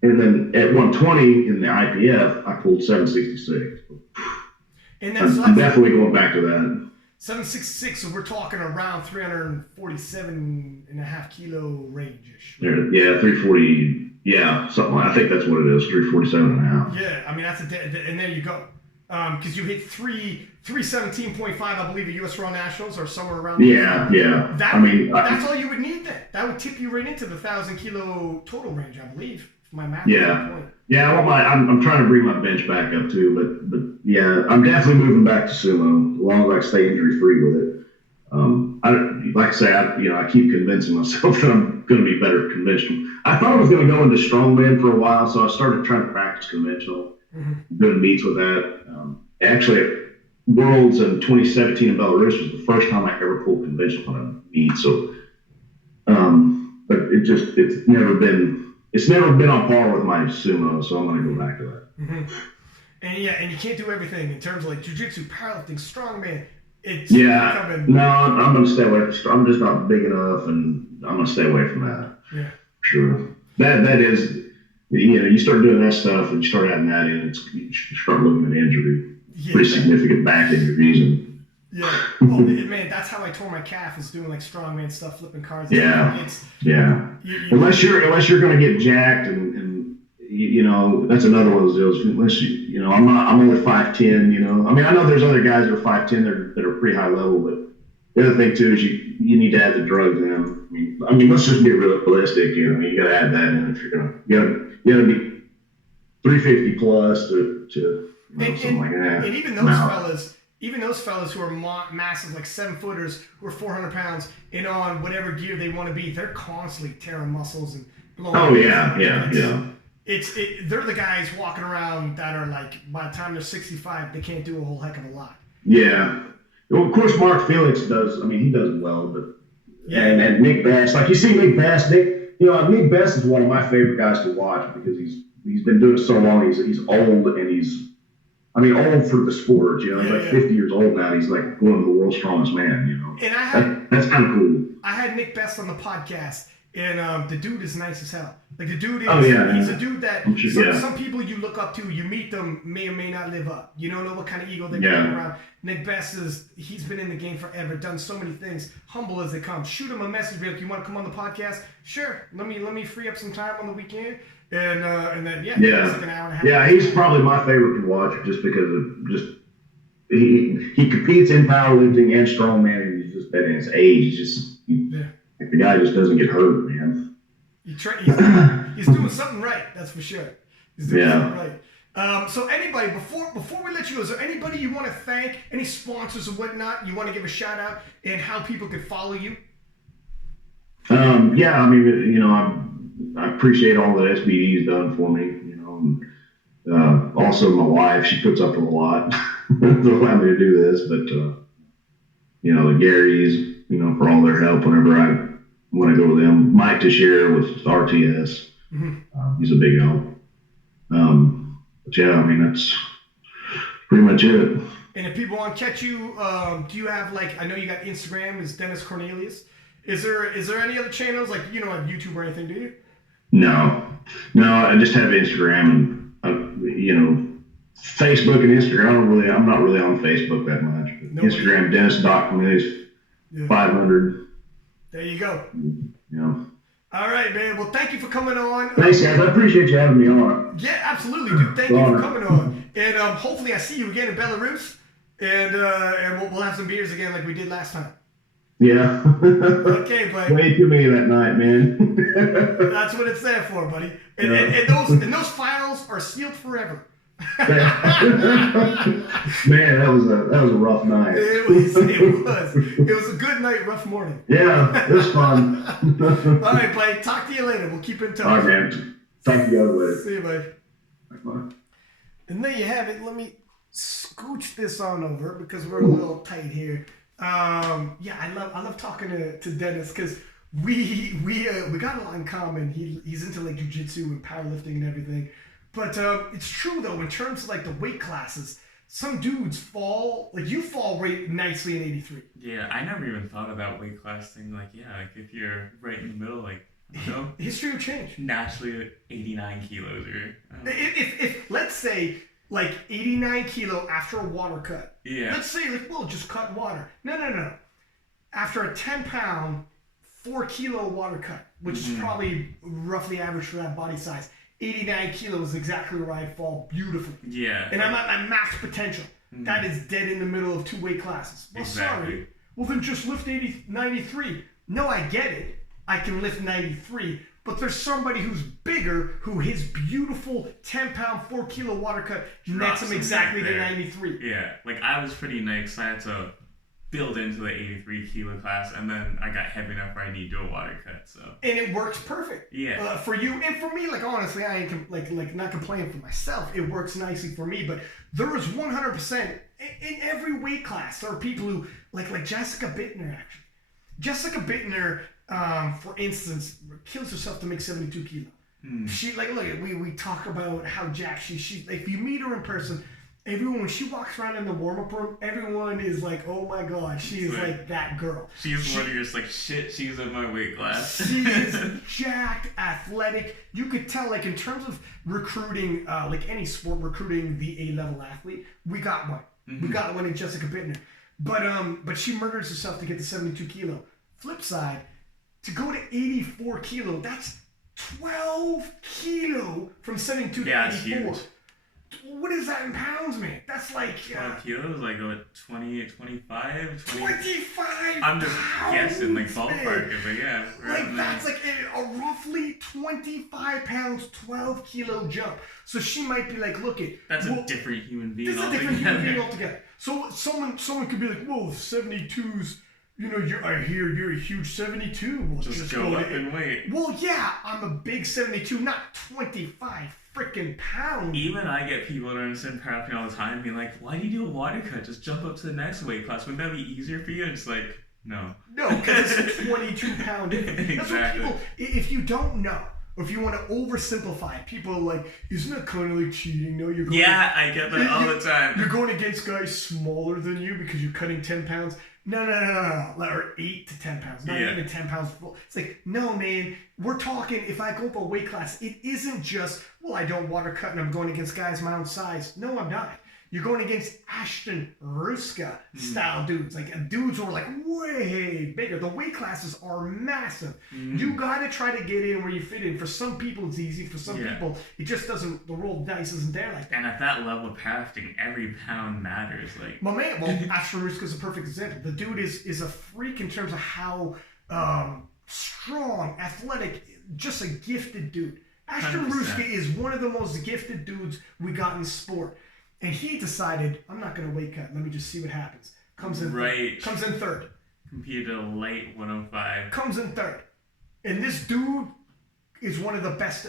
And then at 120 in the IPF, I pulled 766. And I'm definitely going back to that. 766, so we're talking around 347.5 kilo range-ish. Right? Yeah, 340, something like, I think that's what it is, 347.5. Yeah, that's and there you go. Because you hit 317.5, I believe, at U.S. Raw Nationals or somewhere around there. Yeah. That's all you would need then. That would tip you right into the 1,000 kilo total range, I believe. My math. Yeah. I'm trying to bring my bench back up too, but I'm definitely moving back to sumo as long as I stay injury free with it. I keep convincing myself that I'm going to be better at conventional. I thought I was going to go into strongman for a while, so I started trying to practice conventional. Doing meets with that. Actually, at Worlds in 2017 in Belarus was the first time I ever pulled conventional on a meet. So, but it's never been on par with my sumo. So I'm going to go back to that. And you can't do everything in terms of like jiu-jitsu, powerlifting, strongman. No, I'm going to stay away from. I'm just not big enough, and I'm going to stay away from that. Yeah, sure. That is. You start doing that stuff and you start adding that in, you start looking at injury. Pretty significant back injuries. Yeah. Well, man, that's how I tore my calf, is doing like strongman stuff, flipping cars. Unless you're going to get jacked and that's another one of those deals. Unless I'm only 5'10", I know there's other guys that are 5'10" that are pretty high level, but the other thing too is you need to add the drugs in. Let's just be realistic. You got to add that in if you're going to. You got to be 350 plus to something like that. And even those fellas who are massive, like 7-footers, who are 400 pounds, and on whatever gear they want to be, they're constantly tearing muscles and blowing. Oh yeah. They're the guys walking around that are like, by the time they're 65, they can't do a whole heck of a lot. Yeah. Well, of course, Mark Felix does. He does well, but and Nick Bass, like you see Nick Bass, Nick Bass is one of my favorite guys to watch because he's been doing it so long. He's old and he's old for the sport. He's like 50 years old now. He's like one of the world's strongest man. And that's kind of cool. I had Nick Bass on the podcast, and the dude is nice as hell. Like the dude is, he's a dude that some people you look up to, you meet them, may or may not live up. You don't know what kind of ego they're carrying around. Nick Bass he's been in the game forever, done so many things, humble as they come. Shoot him a message, be like, you want to come on the podcast? Sure. Let me free up some time on the weekend, and then yeah, it's like an hour and a half. Yeah, he's probably my favorite to watch just because of he competes in powerlifting and strongman, and he's just at his age. Like the guy just doesn't get hurt, man. He's doing something right, that's for sure. He's doing something right. So anybody, before we let you go, is there anybody you want to thank, any sponsors or whatnot you want to give a shout out, and how people could follow you? Yeah, I mean, I appreciate all that SBD's done for me, and also my wife, she puts up with a lot to allow me to do this, but the Garys, for all their help whenever I go to them. Mike Teixeira with RTS, he's a big help. But yeah, I mean, that's pretty much it. And if people want to catch you, do you have I know you got Instagram, is Dennis Cornelius. Is there any other channels you don't have YouTube or anything, do you? No, I just have Instagram and Facebook and Instagram. I'm not really on Facebook that much. But Instagram, Dennis.Cornelius 500. There you go. Yeah. All right, man. Well, thank you for coming on. Thanks, guys. I appreciate you having me on. Yeah, absolutely, dude. Thank you for coming on. And hopefully I see you again in Belarus. And we'll have some beers again like we did last time. Yeah. Okay, buddy. Way too many that night, man. That's what it's there for, buddy. And those files are sealed forever. Man, that was a rough night. It was a good night, rough morning. Yeah, it was fun. All right, buddy. Talk to you later. We'll keep in touch. All right, man. Talk to you guys later. See you, buddy. Bye. And there you have it. Let me scooch this on over because we're a little tight here. I love talking to Dennis because we got a lot in common. He's into jiu-jitsu and powerlifting and everything. But it's true though, in terms of the weight classes, some dudes fall you fall right nicely in 83. Yeah, I never even thought of that weight class thing. If you're right in the middle, history will change. Naturally, 89 kilos or if let's say 89 kilo after a water cut. Yeah. Let's say we'll just cut water. No. After a 10-pound, 4 kilo water cut, which is probably roughly average for that body size. 89 kilos is exactly where I fall beautifully. Yeah. And I'm at my max potential. That is dead in the middle of 2 weight classes. Well, sorry. Well, then just lift 93. No, I get it. I can lift 93. But there's somebody who's bigger who his beautiful 10-pound, 4 kilo water cut nets him exactly to 93. Yeah. I was pretty excited to build into the 83 kilo class, and then I got heavy enough where I need to do a water cut. So. And it works perfect. Yeah. For you and for me, honestly, I ain't not complaining for myself. It works nicely for me, but there is 100% in every weight class. There are people who like Jessica Bittner actually. Jessica Bittner, for instance, kills herself to make 72 kilo. She look, we talk about how jacked she if you meet her in person. Everyone, when she walks around in the warm-up room, everyone is like, oh my god, she is that girl. She's one of your shit, she's in my weight class. She is jacked, athletic. You could tell, in terms of recruiting, any sport, recruiting the A-level athlete, we got one. We got one in Jessica Bittner. But she murders herself to get to 72 kilo. Flip side, to go to 84 kilo, that's 12 kilo from 72 to 84. Huge. What is that in pounds, man? That's 12 kilos, what, 20, 25? 25 I'm just guessing, man. ballpark, but yeah. That's a roughly 25 pounds, 12 kilo jump. So she might be look it. That's a different human being altogether. That's a different human being altogether. So someone could be whoa, 72's, I hear you're a huge 72. Well, just go up in weight. Well, yeah, I'm a big 72, not 25 freaking pounds. Even I get people that are in powerlifting all the time being why do you do a water cut? Just jump up to the next weight class. Wouldn't that be easier for you? And it's no. No, because it's a 22 pound difference. Exactly. That's what people, if you don't know, or if you want to oversimplify it, people are isn't that kind of cheating? No, you're going I get that all the time. You're going against guys smaller than you because you're cutting 10 pounds. No. Or 8 to 10 pounds. Not even 10 pounds full. It's no, man. We're talking, if I go up a weight class, it isn't just, I don't water cut and I'm going against guys my own size. No, I'm not. You're going against Ashton Ruska style dudes, like dudes who are like way bigger. The weight classes are massive. You got to try to get in where you fit in. For some people, it's easy. For some people, it just doesn't. The roll of dice isn't there like that. And at that level of powerlifting, every pound matters. Like, my man, well, Ashton Ruska is a perfect example. The dude is a freak in terms of how strong, athletic, just a gifted dude. Ashton Ruska is one of the most gifted dudes we got in sport. And he decided, I'm not going to weight cut. Let me just see what happens. Comes in third. Competed at a light 105. Comes in third. And this dude is one of the best.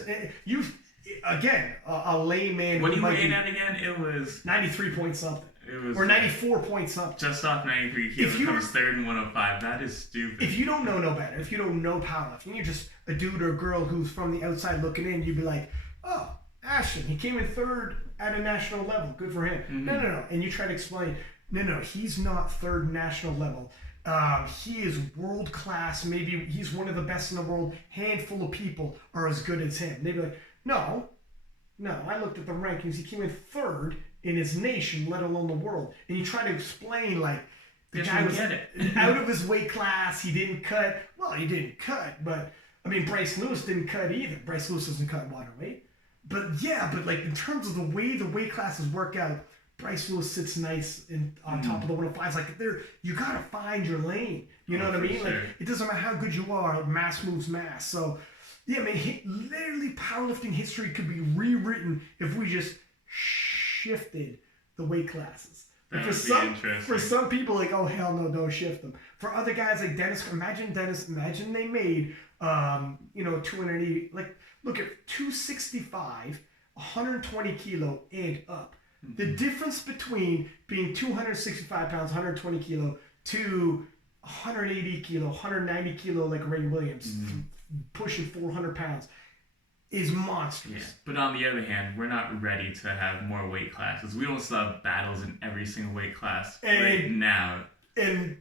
Again, a layman. What do you weigh at again? It was 93 point something. It was, or 94 point something. Just off 93. He comes third in 105. That is stupid. If you don't know no better, if you don't know powerlifting, you're just a dude or a girl who's from the outside looking in, you'd be like, oh, Ashton, he came in third at a national level. Good for him. No. And you try to explain, no, he's not third national level. He is world class. Maybe he's one of the best in the world. Handful of people are as good as him. They'd be like, no, I looked at the rankings. He came in third in his nation, let alone the world. And you try to explain, like, the guy was out of his weight class. He didn't cut. Well, he didn't cut, but, I mean, Bryce Lewis didn't cut either. Bryce Lewis doesn't cut water weight. But like in terms of the way the weight classes work out, Bryce Lewis sits nice on top of the 105s. Like you gotta find your lane. You know what I mean? Sure. Like it doesn't matter how good you are. Mass moves mass. So yeah, I mean, literally powerlifting history could be rewritten if we just shifted the weight classes. Like for some people, like, oh hell no, don't shift them. For other guys like Dennis, imagine they made 280, like, look at 265, 120 kilo and up. The difference between being 265 pounds, 120 kilo to 180 kilo, 190 kilo like Ray Williams, pushing 400 pounds is monstrous. Yeah. But on the other hand, we're not ready to have more weight classes. We don't still have battles in every single weight class right now. And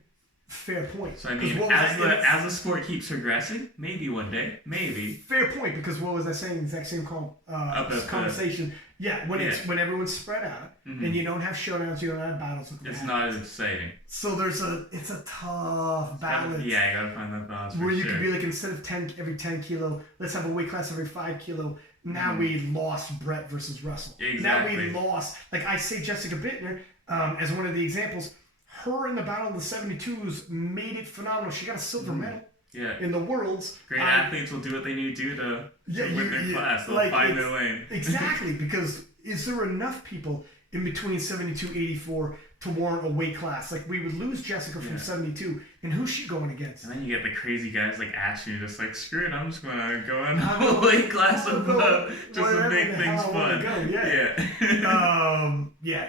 fair point. So I mean, as the sport keeps progressing, maybe one day, maybe. Fair point, because what was I saying? Exact same conversation. Yeah, when everyone's spread out and you don't have showdowns, you don't have battles. It's not as exciting. So it's a tough balance. You gotta find that balance. Where you could be like, instead of every 10 kilo, let's have a weight class every 5 kilo. Now we lost Brett versus Russell. Exactly. Now we lost. Like I say, Jessica Bittner as one of the examples. Her in the battle of the 72s made it phenomenal. She got a silver medal in the Worlds. Great athletes will do what they need to do to win their class. They'll find their lane. Exactly, because is there enough people in between 72, 84 to warrant a weight class? Like, we would lose Jessica from 72, and who's she going against? And then you get the crazy guys like Ashley, just like, screw it, I'm just going to go in a weight class above just to make things fun.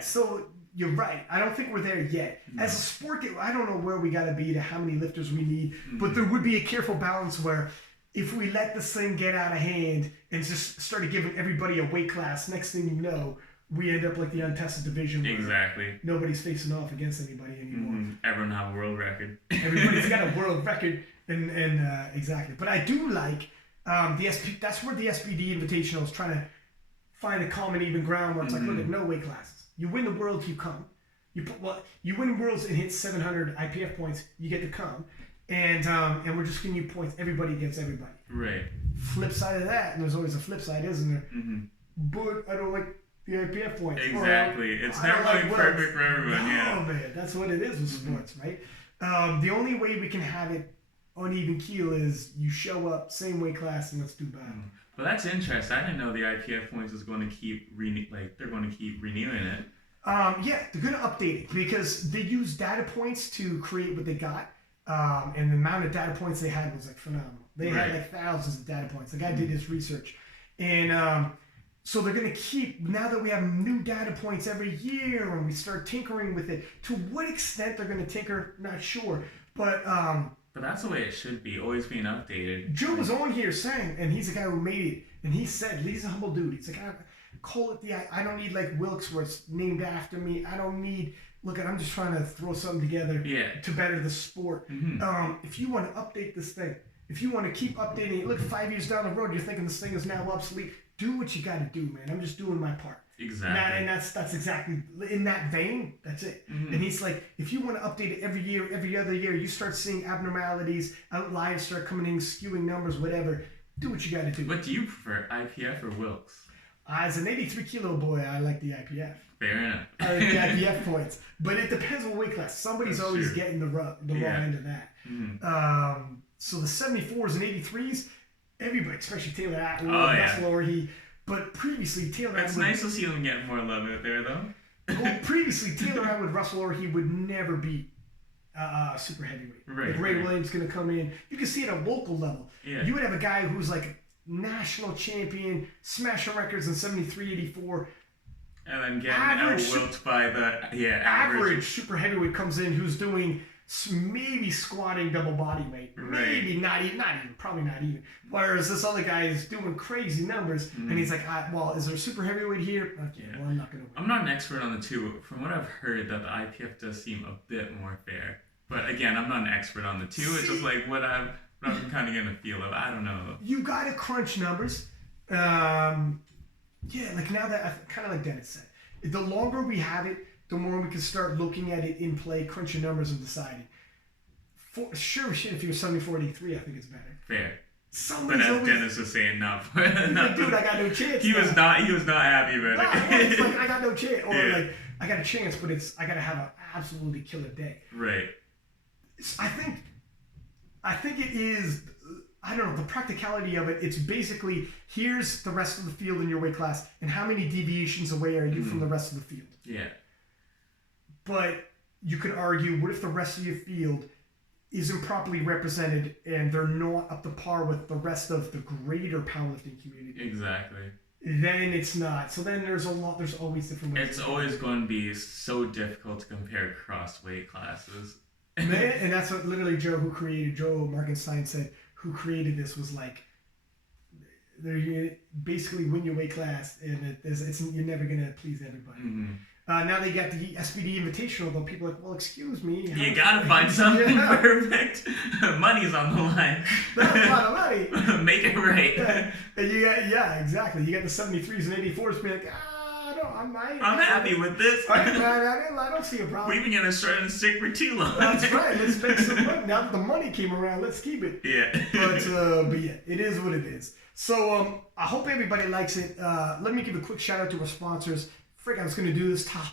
So you're right. I don't think we're there yet. No. As a sport, I don't know where we got to be to how many lifters we need, but there would be a careful balance where if we let this thing get out of hand and just started giving everybody a weight class, next thing you know, we end up like the untested division. Exactly. Nobody's facing off against anybody anymore. Everyone have a world record. Everybody's got a world record, and exactly. But I do like that's where the SBD Invitational is trying to find a common even ground where it's like, look at no weight classes. You win the world, you come. You win worlds and hit 700 IPF points, you get to come, and we're just giving you points, everybody against everybody. Right. Flip side of that, and there's always a flip side, isn't there? But I don't like the IPF points. Exactly. It's never like perfect for everyone. Oh man, that's what it is with sports, right? The only way we can have it on even keel is you show up, same weight class, and let's do battle. Well, that's interesting. I didn't know the IPF points is going to keep they're going to keep renewing it. Yeah, they're going to update it because they use data points to create what they got, and the amount of data points they had was like phenomenal. They had like thousands of data points. The guy did his research, and so they're going to keep, now that we have new data points every year and we start tinkering with it. To what extent they're going to tinker, not sure, but that's the way it should be, always being updated. Joe was on here saying, and he's the guy who made it, and he said, he's a humble dude. He's like, call it I don't need like Wilkes where it's named after me. I don't need, I'm just trying to throw something together to better the sport. If you want to update this thing, if you want to keep updating it, look, 5 years down the road, you're thinking this thing is now obsolete. Do what you got to do, man. I'm just doing my part. Exactly. And that's exactly in that vein. That's it. And he's like, if you want to update it every year, every other year, you start seeing abnormalities, outliers start coming in, skewing numbers, whatever. Do what you got to do. What do you prefer, IPF or Wilks? As an 83 kilo boy, I like the IPF. Fair enough. I like the IPF points, but it depends on weight class. Somebody's That's always true. getting the wrong end of that. So the 74s and 83s, everybody, especially Taylor Atwood, Russell Orhe, but previously Taylor It's Atwood. nice to see them getting more love out there, though. Well, previously Taylor Atwood, Russell Orhe would never beat super heavyweight. Right, like Ray Williams going to come in. You can see it at a local level. Yeah. You would have a guy who's like national champion, smashing records in 73, 84. And then getting out-wilked by the average super heavyweight comes in who's doing maybe squatting double body weight, maybe not even, probably not even. Whereas this other guy is doing crazy numbers, and he's like, well, is there a super heavyweight here? Okay, well, I'm not gonna win. I'm not an expert on the two. From what I've heard, that the IPF does seem a bit more fair. But again, I'm not an expert on the two. It's just like what I'm kind of getting a feel of. I don't know. You gotta crunch numbers. Like now that, kind of like Dennis said, the longer we have it, the more we can start looking at it in play, crunching numbers and deciding. If you're 74, 83, I think it's better. Fair. Somebody's but as Dennis was saying, no. Like, dude, I got no chance. He was not happy about it. It's like, I got no chance. Or like, I got a chance, but I got to have an absolutely killer day. Right. I think it is, I don't know, the practicality of it, it's basically, here's the rest of the field in your weight class, and how many deviations away are you from the rest of the field? Yeah. But you could argue, what if the rest of your field isn't properly represented and they're not up to par with the rest of the greater powerlifting community? Exactly. Then it's not. So then there's always different ways. It's always going to be so difficult to compare across weight classes. Man, and that's what literally Joe Markenstein said, who created this, was like, basically win your weight class, and you're never going to please everybody. Now they got the SBD Invitational, though people are like, well, excuse me. You gotta find something perfect. Money's on the line. That's a lot of money. Make it right. And you got, exactly. You got the 73s and 84s being like, I'm happy with this. I don't see a problem. We've been getting short and sick for too long. That's right. Let's make some money. Now that the money came around, let's keep it. Yeah. But yeah, it is what it is. So I hope everybody likes it. Let me give a quick shout out to our sponsors. I was going to do this top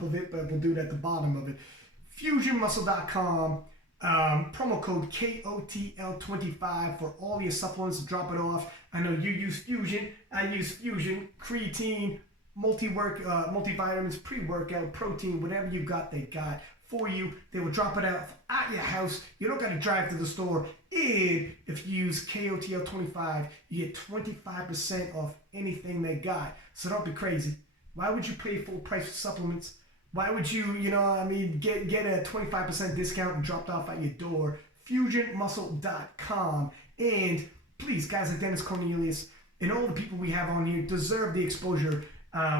of it, but we'll do it at the bottom of it. FusionMuscle.com. Promo code KOTL25 for all your supplements. Drop it off. I know you use Fusion. I use Fusion. Creatine, multivitamins, pre-workout, protein, whatever you got, they got for you. They will drop it out at your house. You don't got to drive to the store. And if you use KOTL25, you get 25% off anything they got. So don't be crazy. Why would you pay full price for supplements? Why would you, get a 25% discount and dropped off at your door? FusionMuscle.com. And please, guys like Dennis, Cornelius, and all the people we have on here deserve the exposure.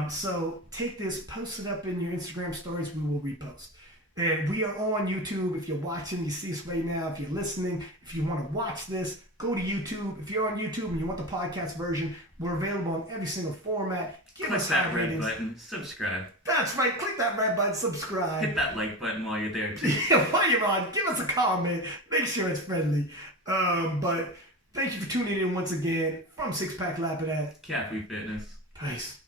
So take this, post it up in your Instagram stories. We will repost. And we are on YouTube. If you're watching, you see us right now. If you're listening, if you want to watch this, go to YouTube. If you're on YouTube and you want the podcast version, we're available on every single format. Click that red button, subscribe. That's right. Click that red button, subscribe. Hit that like button while you're there, too. While you're on, give us a comment. Make sure it's friendly. But thank you for tuning in once again from Six Pack Lappin' at Caffrey Fitness. Peace.